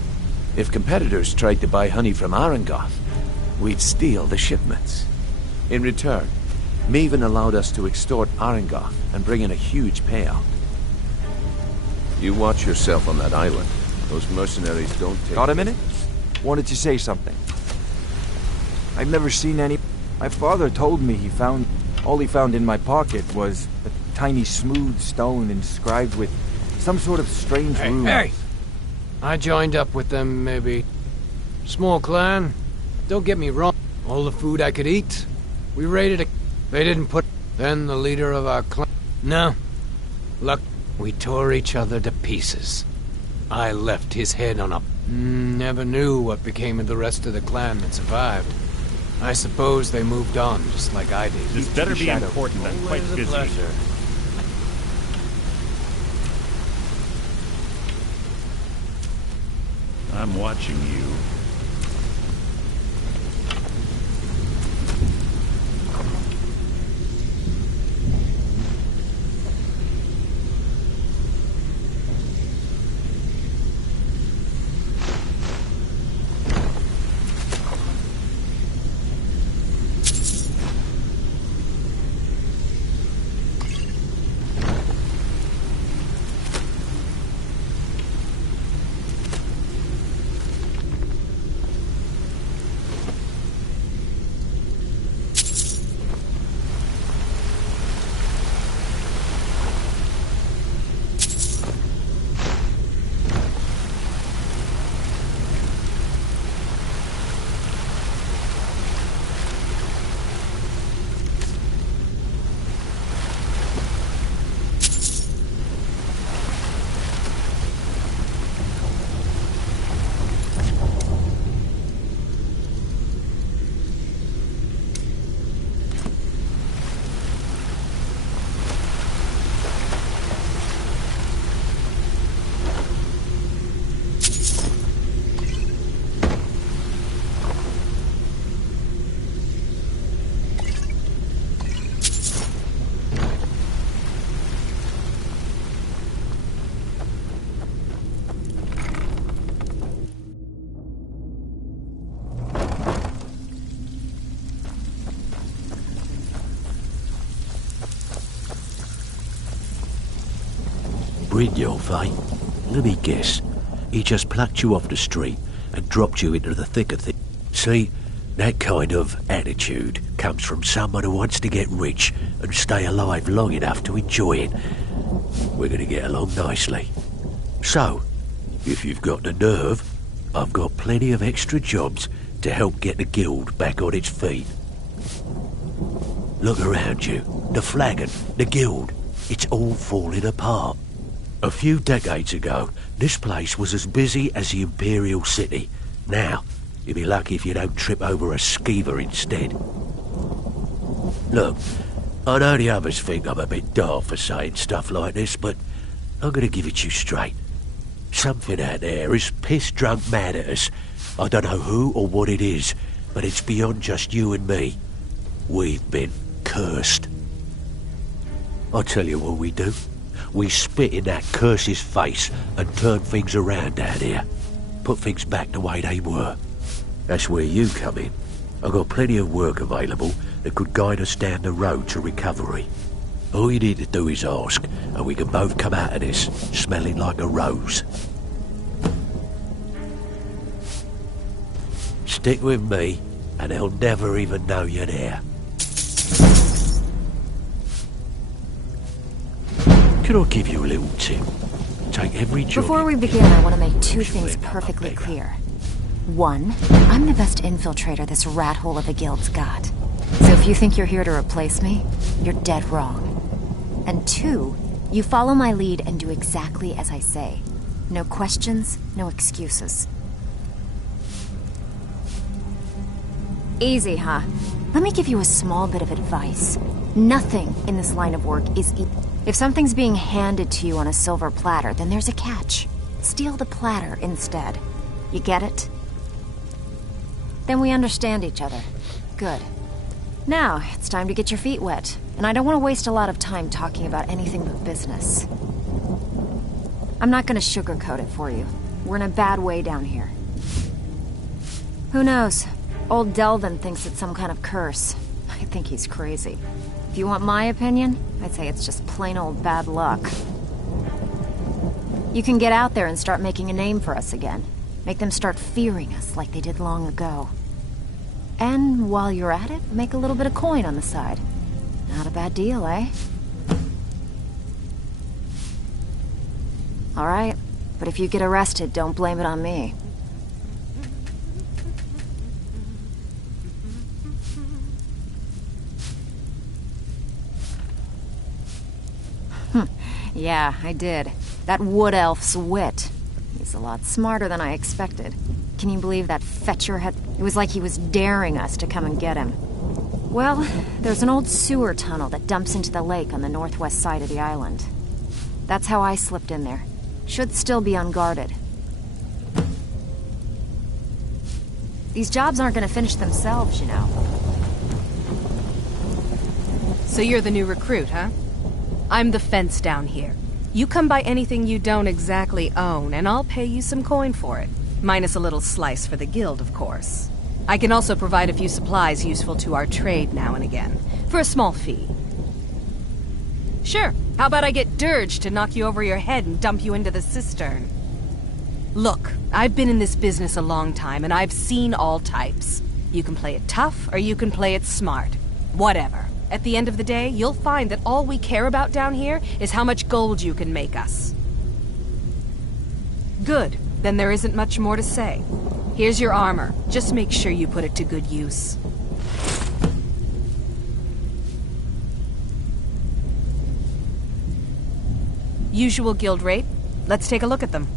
If competitors tried to buy honey from Arengoth, we'd steal the shipments. In return, Maven allowed us to extort Arengoth and bring in a huge payout. You watch yourself on that island. Those mercenaries don't take... Got a minute? Wanted to say something. I've never seen any... My father told me all he found in my pocket was a tiny smooth stone inscribed with some sort of strange rune. Hey! I joined up with them, maybe. Small clan. Don't get me wrong. All the food I could eat. We raided a... They didn't put... Then the leader of our clan... No. Luck... We tore each other to pieces. I left his head on a... Never knew what became of the rest of the clan that survived. I suppose they moved on, just like I did. This better be important. I'm quite busy. Pleasure. I'm watching you. Brynjolf, eh? Let me guess. He just plucked you off the street and dropped you into the thick of things. See, that kind of attitude comes from someone who wants to get rich and stay alive long enough to enjoy it. We're going to get along nicely. So, if you've got the nerve, I've got plenty of extra jobs to help get the guild back on its feet. Look around you. The flagon, the guild, it's all falling apart. A few decades ago, this place was as busy as the Imperial City. Now, you'll be lucky if you don't trip over a skeever instead. Look, I know the others think I'm a bit daft for saying stuff like this, but I'm gonna give it to you straight. Something out there is piss-drunk mad at us. I don't know who or what it is, but it's beyond just you and me. We've been cursed. I'll tell you what we do. We spit in that curse's face and turn things around down here. Put things back the way they were. That's where you come in. I've got plenty of work available that could guide us down the road to recovery. All you need to do is ask, and we can both come out of this smelling like a rose. Stick with me, and they'll never even know you're there. Can I give you a little tip? Take every job. Before we begin, I want to make two things perfectly clear. One, I'm the best infiltrator this rat hole of a guild's got. So if you think you're here to replace me, you're dead wrong. And two, you follow my lead and do exactly as I say. No questions, no excuses. Easy, huh? Let me give you a small bit of advice. Nothing in this line of work is easy. If something's being handed to you on a silver platter, then there's a catch. Steal the platter instead. You get it? Then we understand each other. Good. Now, it's time to get your feet wet. And I don't want to waste a lot of time talking about anything but business. I'm not going to sugarcoat it for you. We're in a bad way down here. Who knows? Old Delvin thinks it's some kind of curse. I think he's crazy. If you want my opinion, I'd say it's just plain old bad luck. You can get out there and start making a name for us again. Make them start fearing us like they did long ago. And while you're at it, make a little bit of coin on the side. Not a bad deal, eh? All right, but if you get arrested, don't blame it on me. Yeah, I did. That wood elf's wit. He's a lot smarter than I expected. Can you believe that fetcher had... It was like he was daring us to come and get him. Well, there's an old sewer tunnel that dumps into the lake on the northwest side of the island. That's how I slipped in there. Should still be unguarded. These jobs aren't going to finish themselves, you know. So you're the new recruit, huh? I'm the fence down here. You come by anything you don't exactly own, and I'll pay you some coin for it. Minus a little slice for the guild, of course. I can also provide a few supplies useful to our trade now and again, for a small fee. Sure, how about I get Dirge to knock you over your head and dump you into the cistern? Look, I've been in this business a long time, and I've seen all types. You can play it tough, or you can play it smart. Whatever. At the end of the day, you'll find that all we care about down here is how much gold you can make us. Good. Then there isn't much more to say. Here's your armor. Just make sure you put it to good use. Usual guild rate. Let's take a look at them.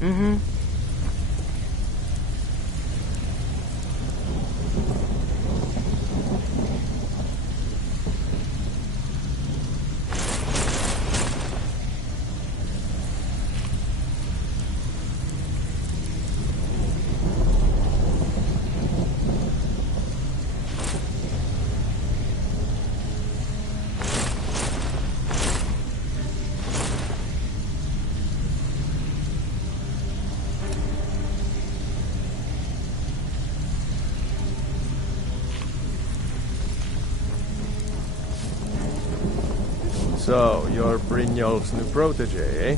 Mm-hmm. So, you're Brynjolf's new protege, eh?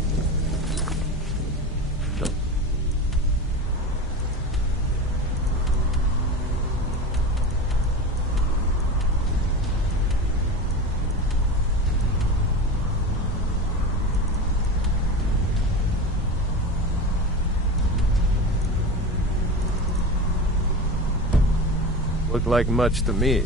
Looked like much to me.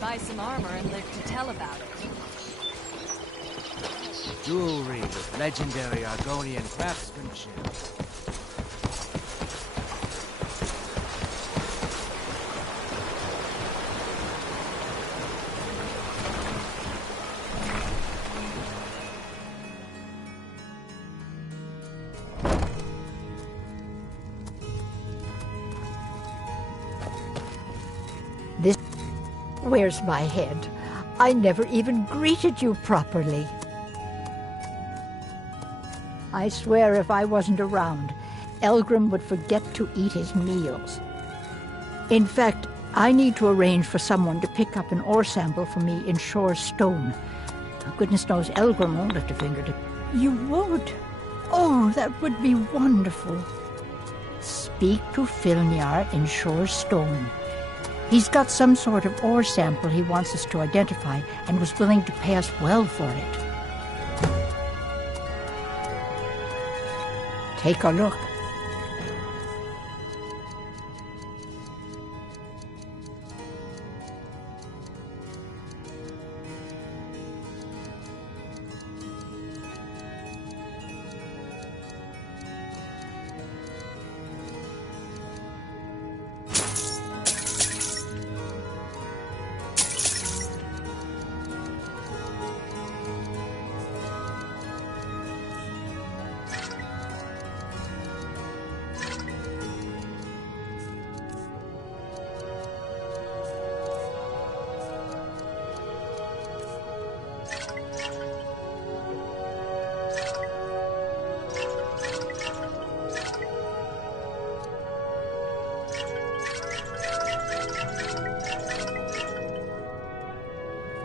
Buy some armor and live to tell about it. Jewelry with legendary Argonian craftsmanship. Where's my head? I never even greeted you properly. I swear if I wasn't around, Elgrim would forget to eat his meals. In fact, I need to arrange for someone to pick up an ore sample for me in Shore's Stone. Goodness knows Elgrim won't lift a finger to... You would? Oh, that would be wonderful. Speak to Filnyar in Shore's Stone. He's got some sort of ore sample he wants us to identify and was willing to pay us well for it. Take a look.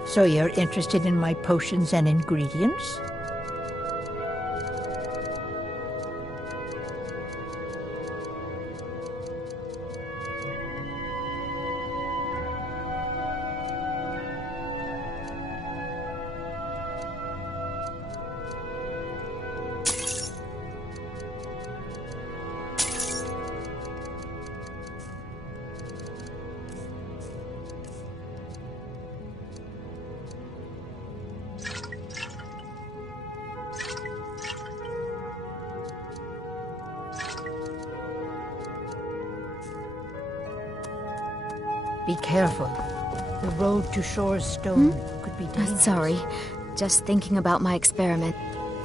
So you're interested in my potions and ingredients? Be careful. The road to Shore's Stone could be dangerous. Sorry. Just thinking about my experiment.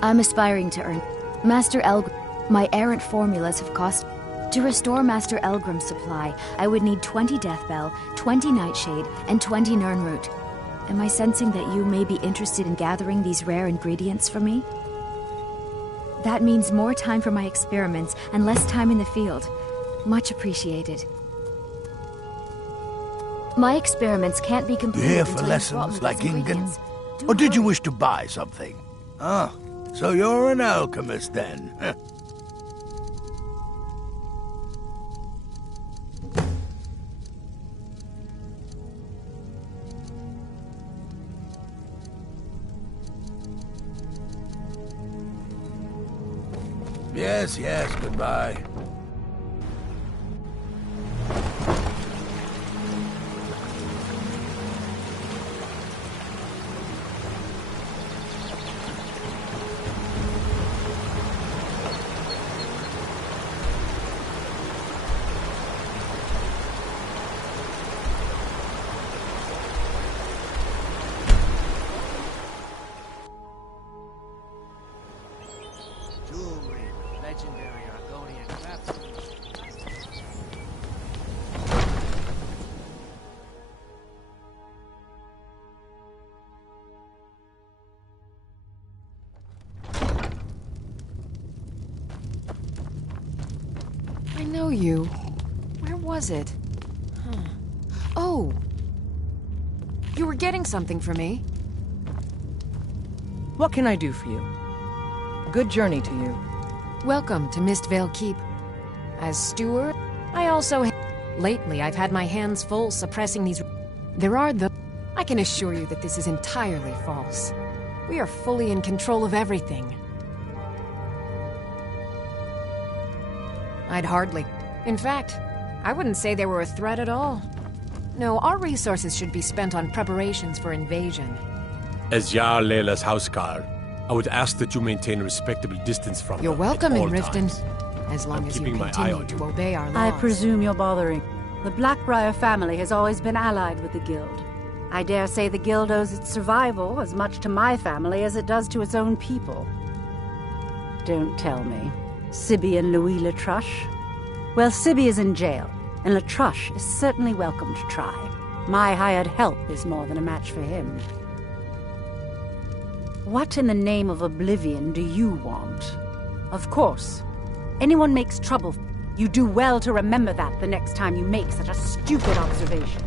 I'm aspiring to earn... Master Elgrim... My errant formulas have cost... To restore Master Elgrim's supply, I would need 20 Deathbell, 20 Nightshade, and 20 Nirnroot. Am I sensing that you may be interested in gathering these rare ingredients for me? That means more time for my experiments and less time in the field. Much appreciated. My experiments can't be You completed here until for you've lessons brought me like those Ingen? ingredients. Or did you wish to buy something? Ah, so you're an alchemist then. Huh. Yes, yes, goodbye. Jewelry, legendary Argonian craftsmanship. I know you. Where was it? Huh. Oh! You were getting something for me. What can I do for you? Good journey to you. Welcome to Mistvale Keep. As steward, I also... Lately, I've had my hands full suppressing these... There are the... I can assure you that this is entirely false. We are fully in control of everything. I'd hardly... In fact, I wouldn't say they were a threat at all. No, our resources should be spent on preparations for invasion. As Jarl Leila's houseguard, I would ask that you maintain a respectable distance from You're them welcome at in all Riften, times. as long I'm as you keeping my eye continue on to you. obey our laws. I presume you're bothering. The Blackbriar family has always been allied with the Guild. I dare say the Guild owes its survival as much to my family as it does to its own people. Don't tell me. Sibby and Louis Latruche? Well, Sibby is in jail, and Latruche is certainly welcome to try. My hired help is more than a match for him. What in the name of oblivion do you want? Of course. Anyone makes trouble. You do well to remember that the next time you make such a stupid observation.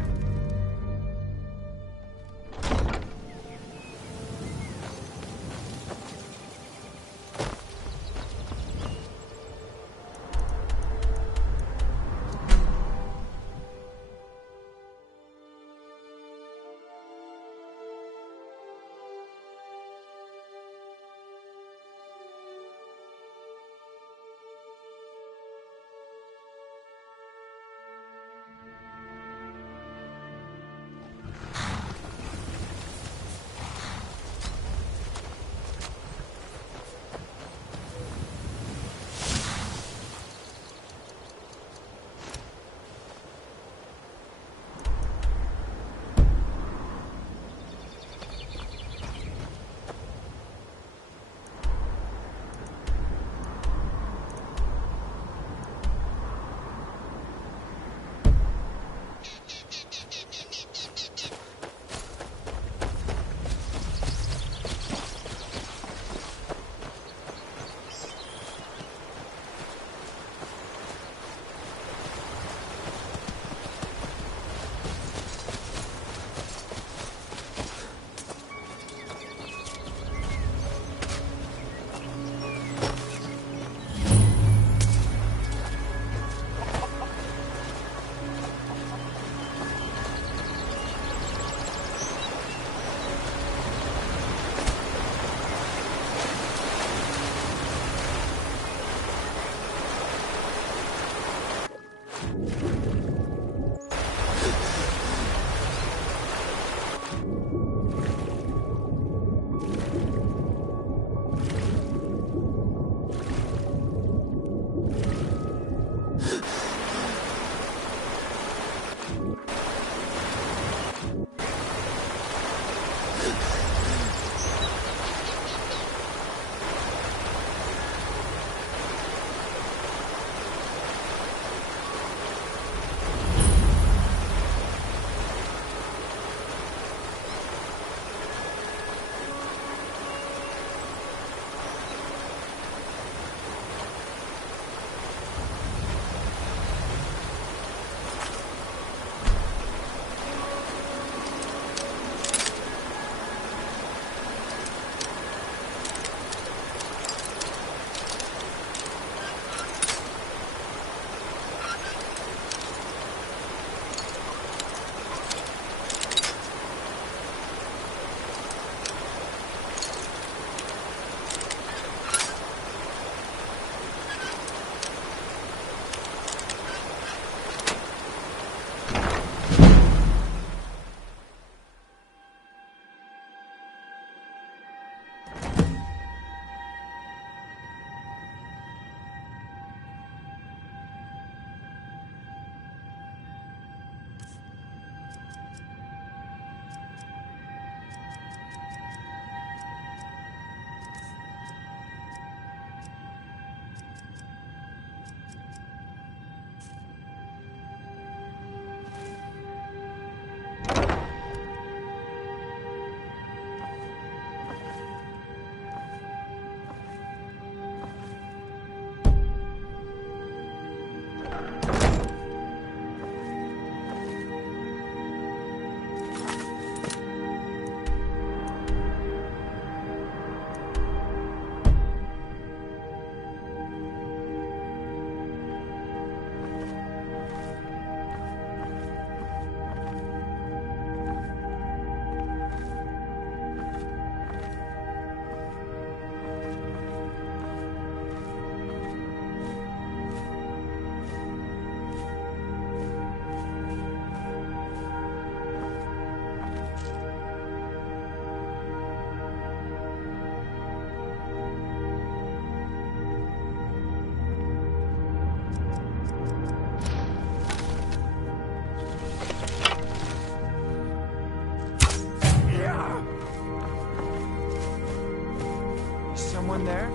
someone there?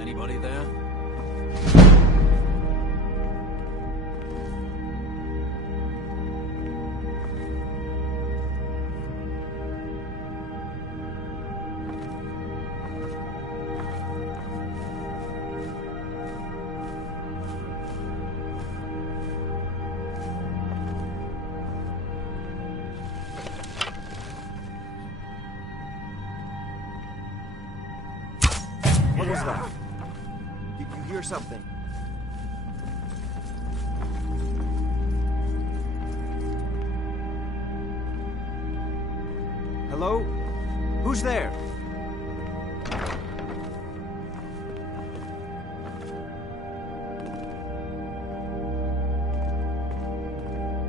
Anybody there? What was that? Did you hear something? Hello? Who's there?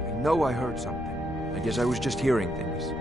I know I heard something. I guess I was just hearing things.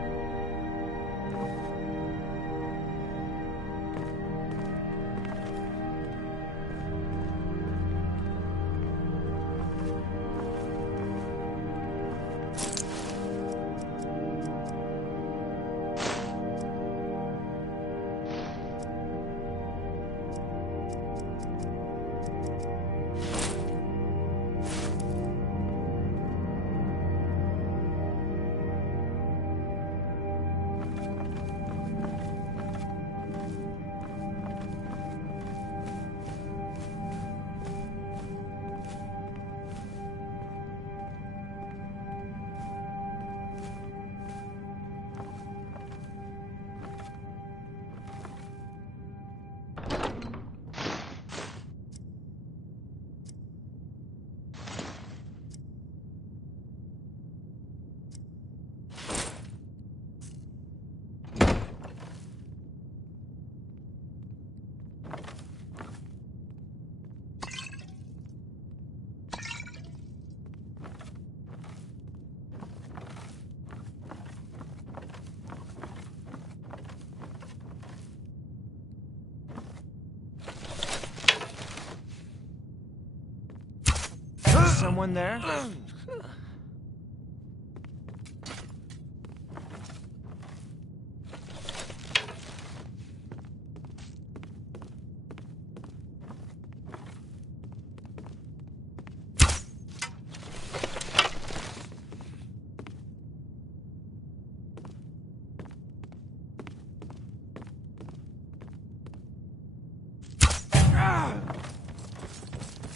Someone there?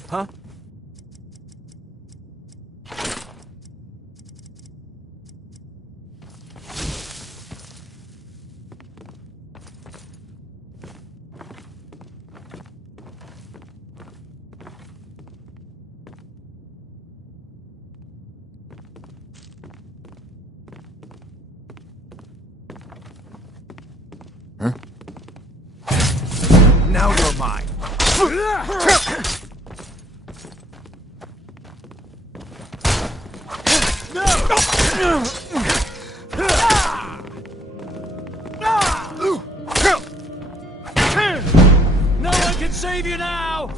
Huh? Now you're mine. No one can save you now!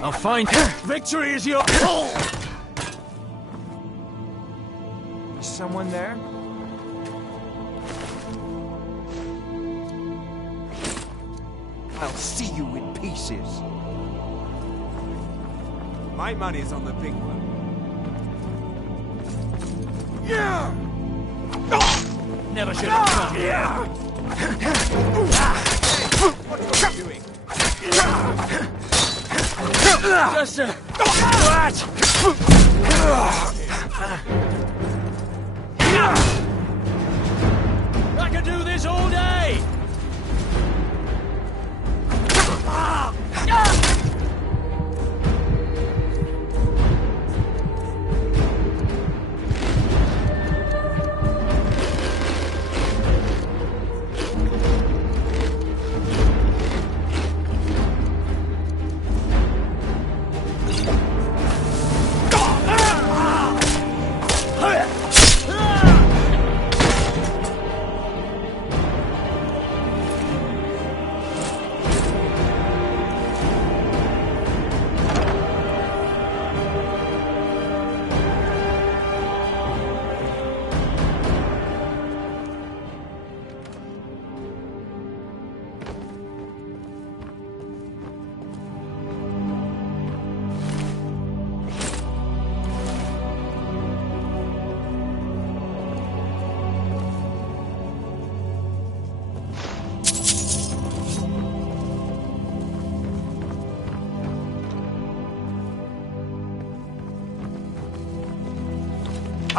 I'll find victory is your Is someone there? I'll see you in pieces. My money's on the big one. Yeah! Never should have come here. What are you doing? Just a what? I can do this all day.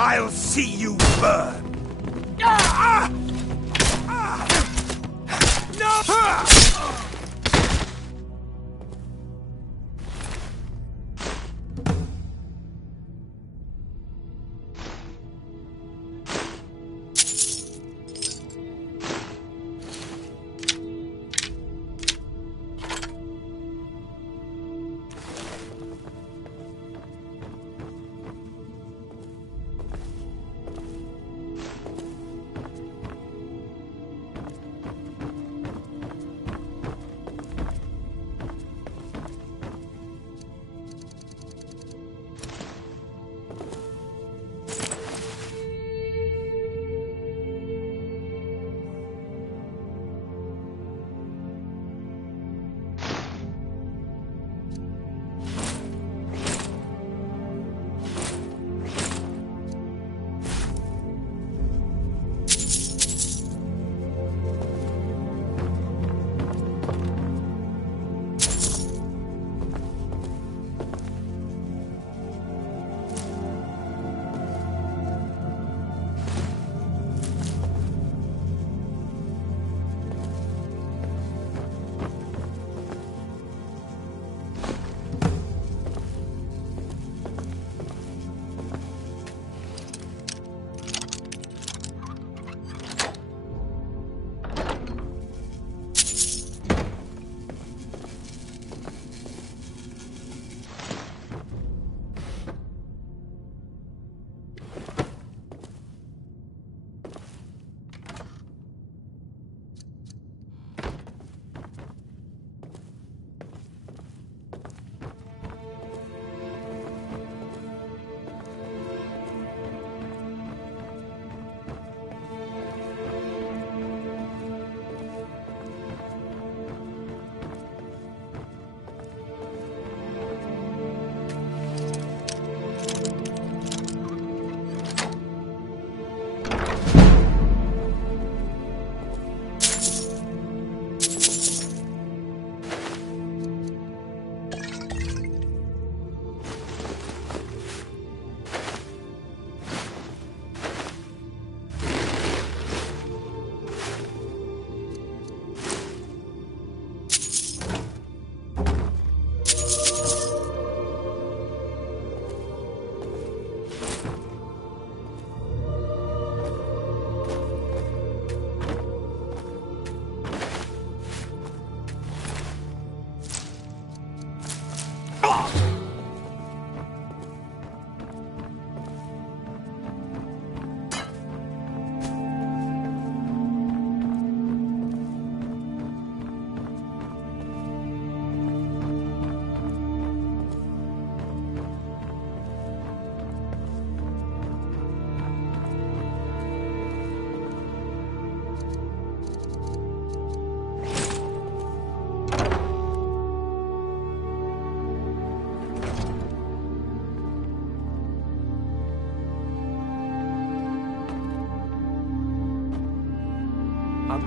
I'll see you burn!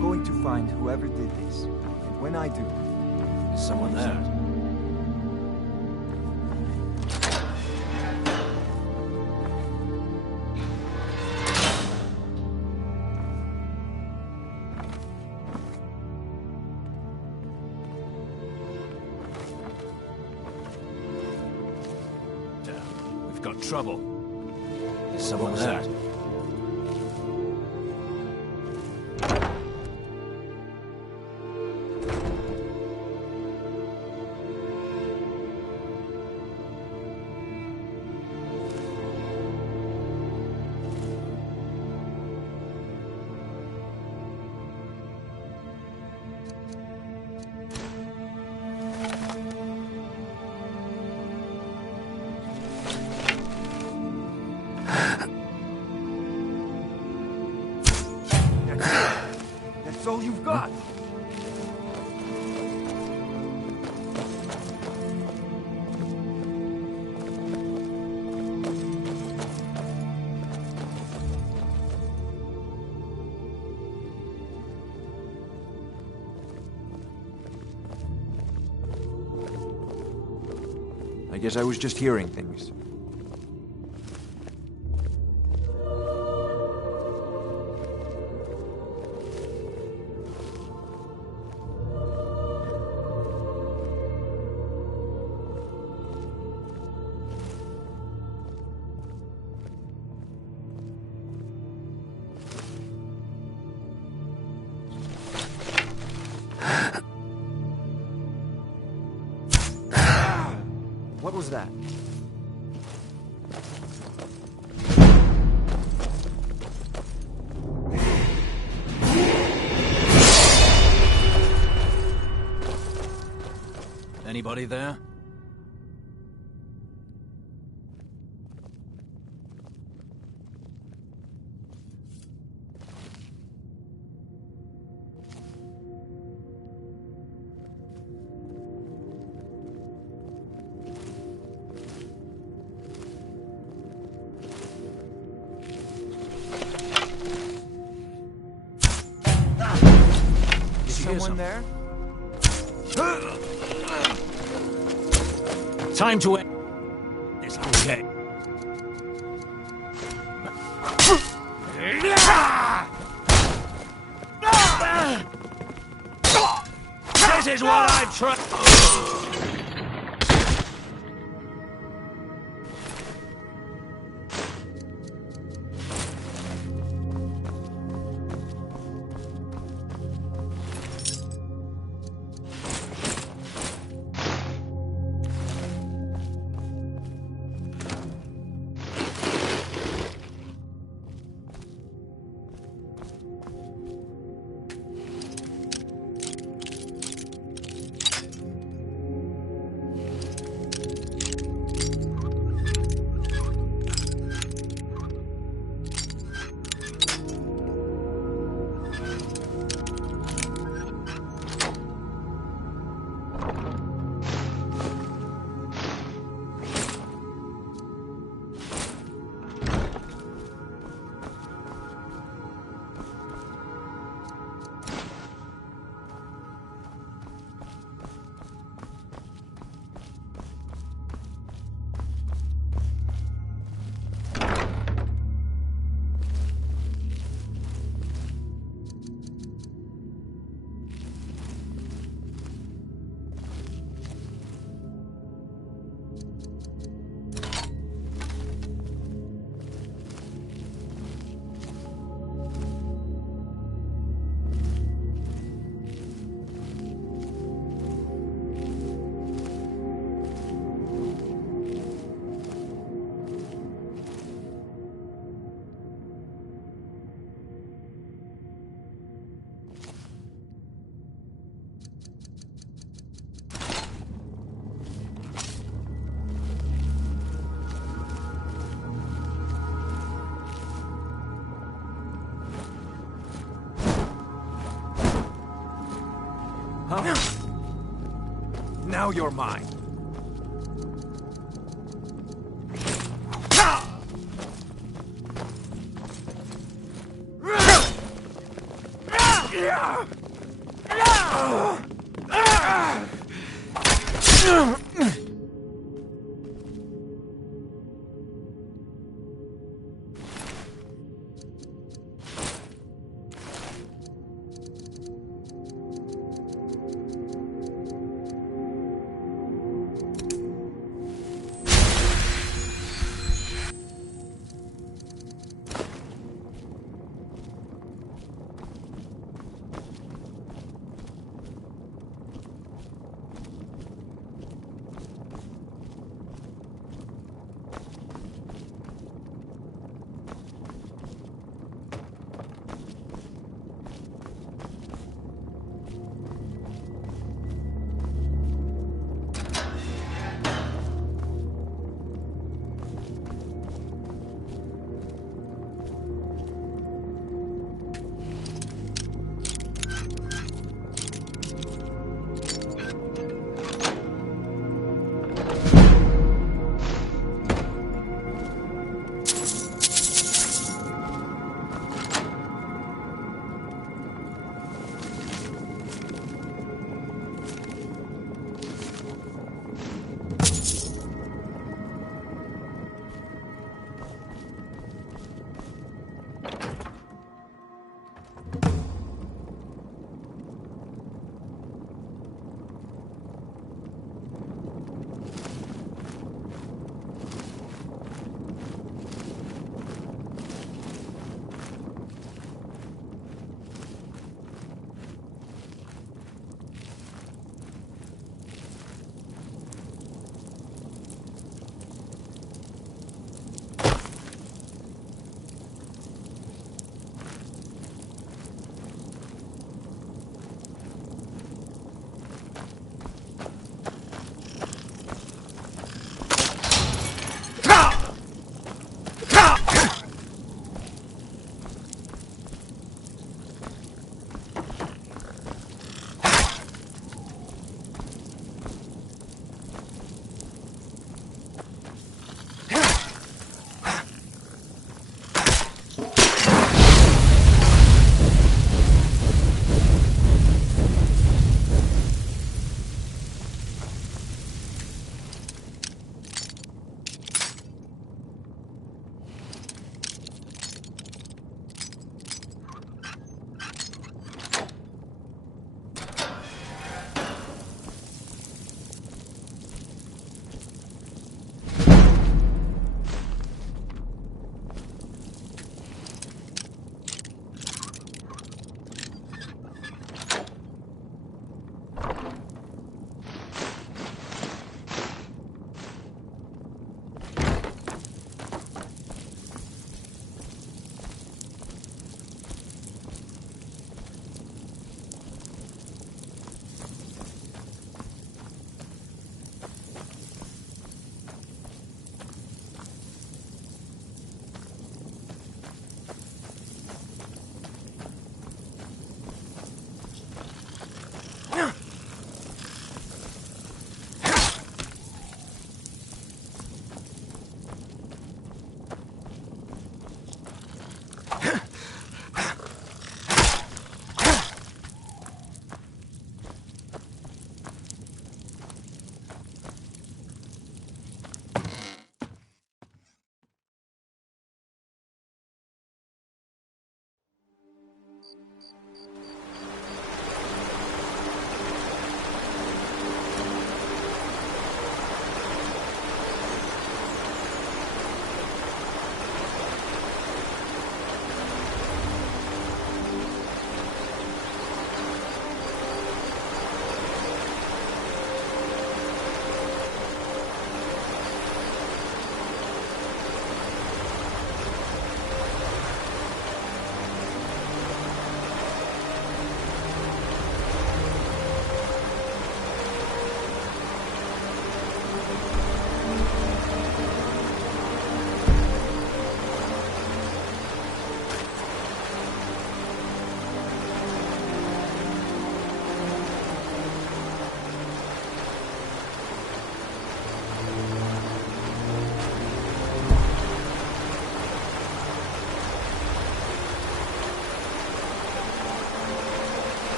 I'm going to find whoever did this. And when I do... Is someone there? We've got trouble. Is someone What was there? that? That's all you've got! I guess I was just hearing things. What was that? Anybody there? Is someone there? Time to end this. Okay. This is what I try. Huh? Now you're mine.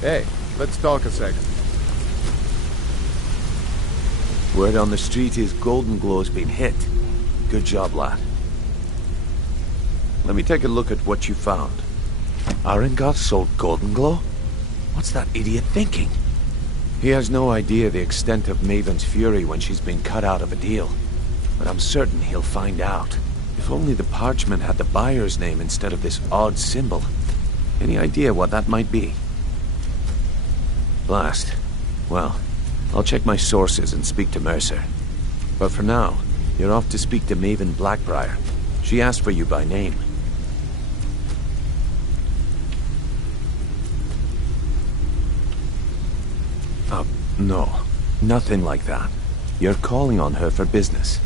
Hey, let's talk a second. Word on the street is Golden Glow's been hit. Good job, lad. Let me take a look at what you found. Arengoth sold Golden Glow? What's that idiot thinking? He has no idea the extent of Maven's fury when she's been cut out of a deal. But I'm certain he'll find out. If only the parchment had the buyer's name instead of this odd symbol. Any idea what that might be? Blast. Well, I'll check my sources and speak to Mercer. But for now, you're off to speak to Maven Blackbriar. She asked for you by name. No. Nothing like that. You're calling on her for business.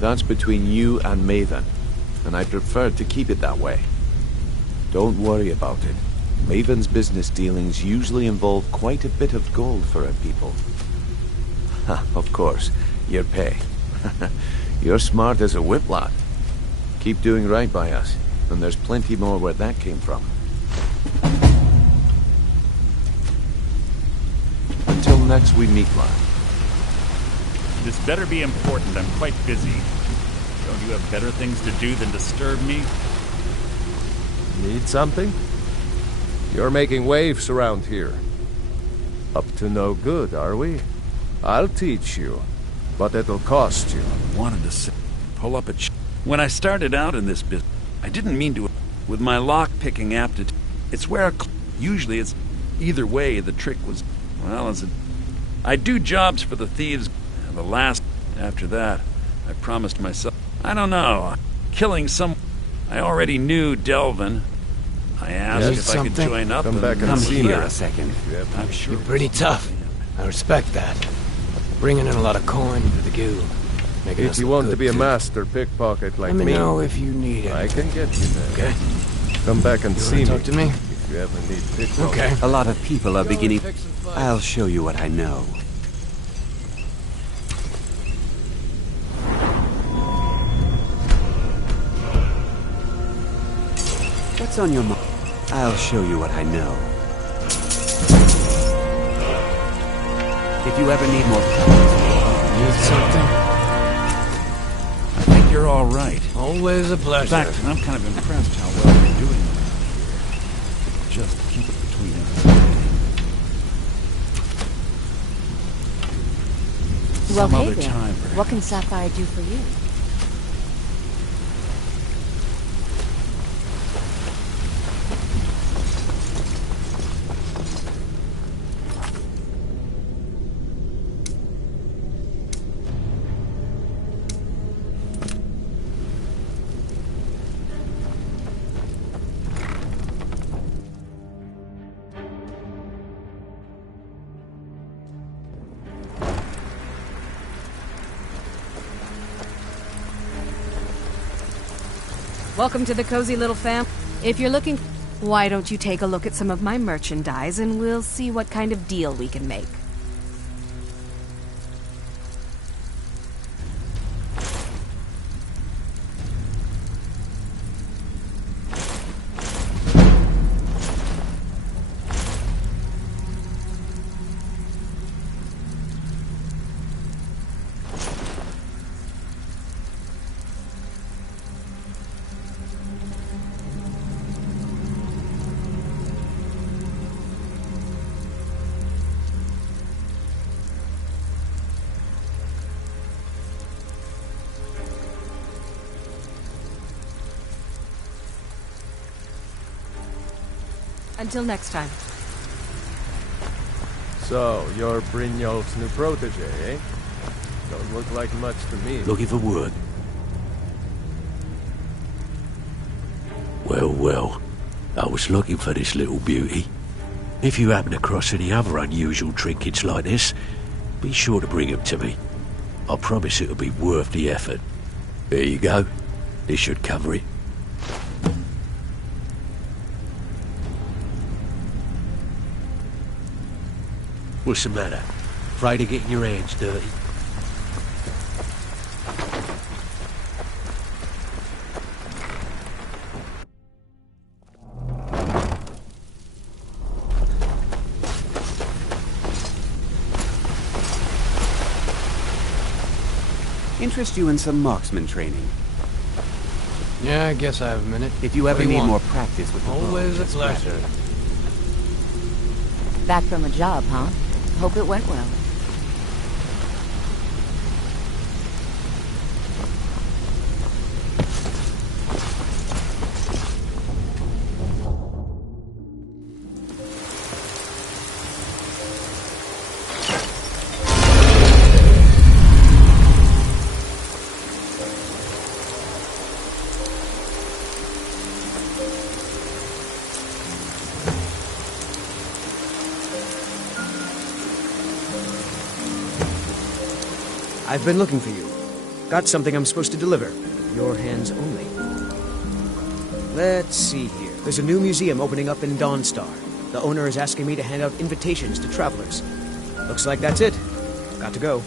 That's between you and Maven, and I prefer to keep it that way. Don't worry about it. Maven's business dealings usually involve quite a bit of gold for her people. Ha, of course, your pay. You're smart as a whip, lad. Keep doing right by us, and there's plenty more where that came from. Until next we meet, lad. This better be important. I'm quite busy. Don't you have better things to do than disturb me? Need something? You're making waves around here. Up to no good, are we? I'll teach you, but it'll cost you. Wanted to say, pull up a when I started out in this business, I didn't mean to. With my lock-picking aptitude, it's where usually it's either way. The trick was, well, I do jobs for the thieves, and the last after that, I promised myself, I don't know, killing some. I already knew Delvin. I asked if I could join up. Come back and see me here a second. I'm sure. You're pretty tough. I respect that. Bringing in a lot of coin for the guild. If you want to be a master pickpocket like Let me, me know if you need it. I can get you there. Okay. Come back and You see wanna me. talk to me? If you ever need pickpocket. Okay. A lot of people are beginning... I'll show you what I know. What's on your mind? I'll show you what I know. If you ever need more... Need something? I think you're all right. Always a pleasure. In fact, I'm kind of impressed how well you're doing around here. Just keep it between us. Well, Some hey other there. time, What can Sapphire do for you? Welcome to the cozy little fam. If you're looking, why don't you take a look at some of my merchandise and we'll see what kind of deal we can make. Until next time. So, you're Brynjolf's new protege, eh? Don't look like much to me. Looking for work? Well, well. I was looking for this little beauty. If you happen across any other unusual trinkets like this, be sure to bring them to me. I promise it'll be worth the effort. There you go. This should cover it. What's the matter? Afraid of getting your hands dirty? interest you in some marksman training? Yeah, I guess I have a minute. If you ever What do you need want? more practice with the bow, Always a just grab pleasure. it. Back from a job, huh? Hope it went well. I've been looking for you. Got something I'm supposed to deliver. Your hands only. Let's see here. There's a new museum opening up in Dawnstar. The owner is asking me to hand out invitations to travelers. Looks like that's it. Got to go.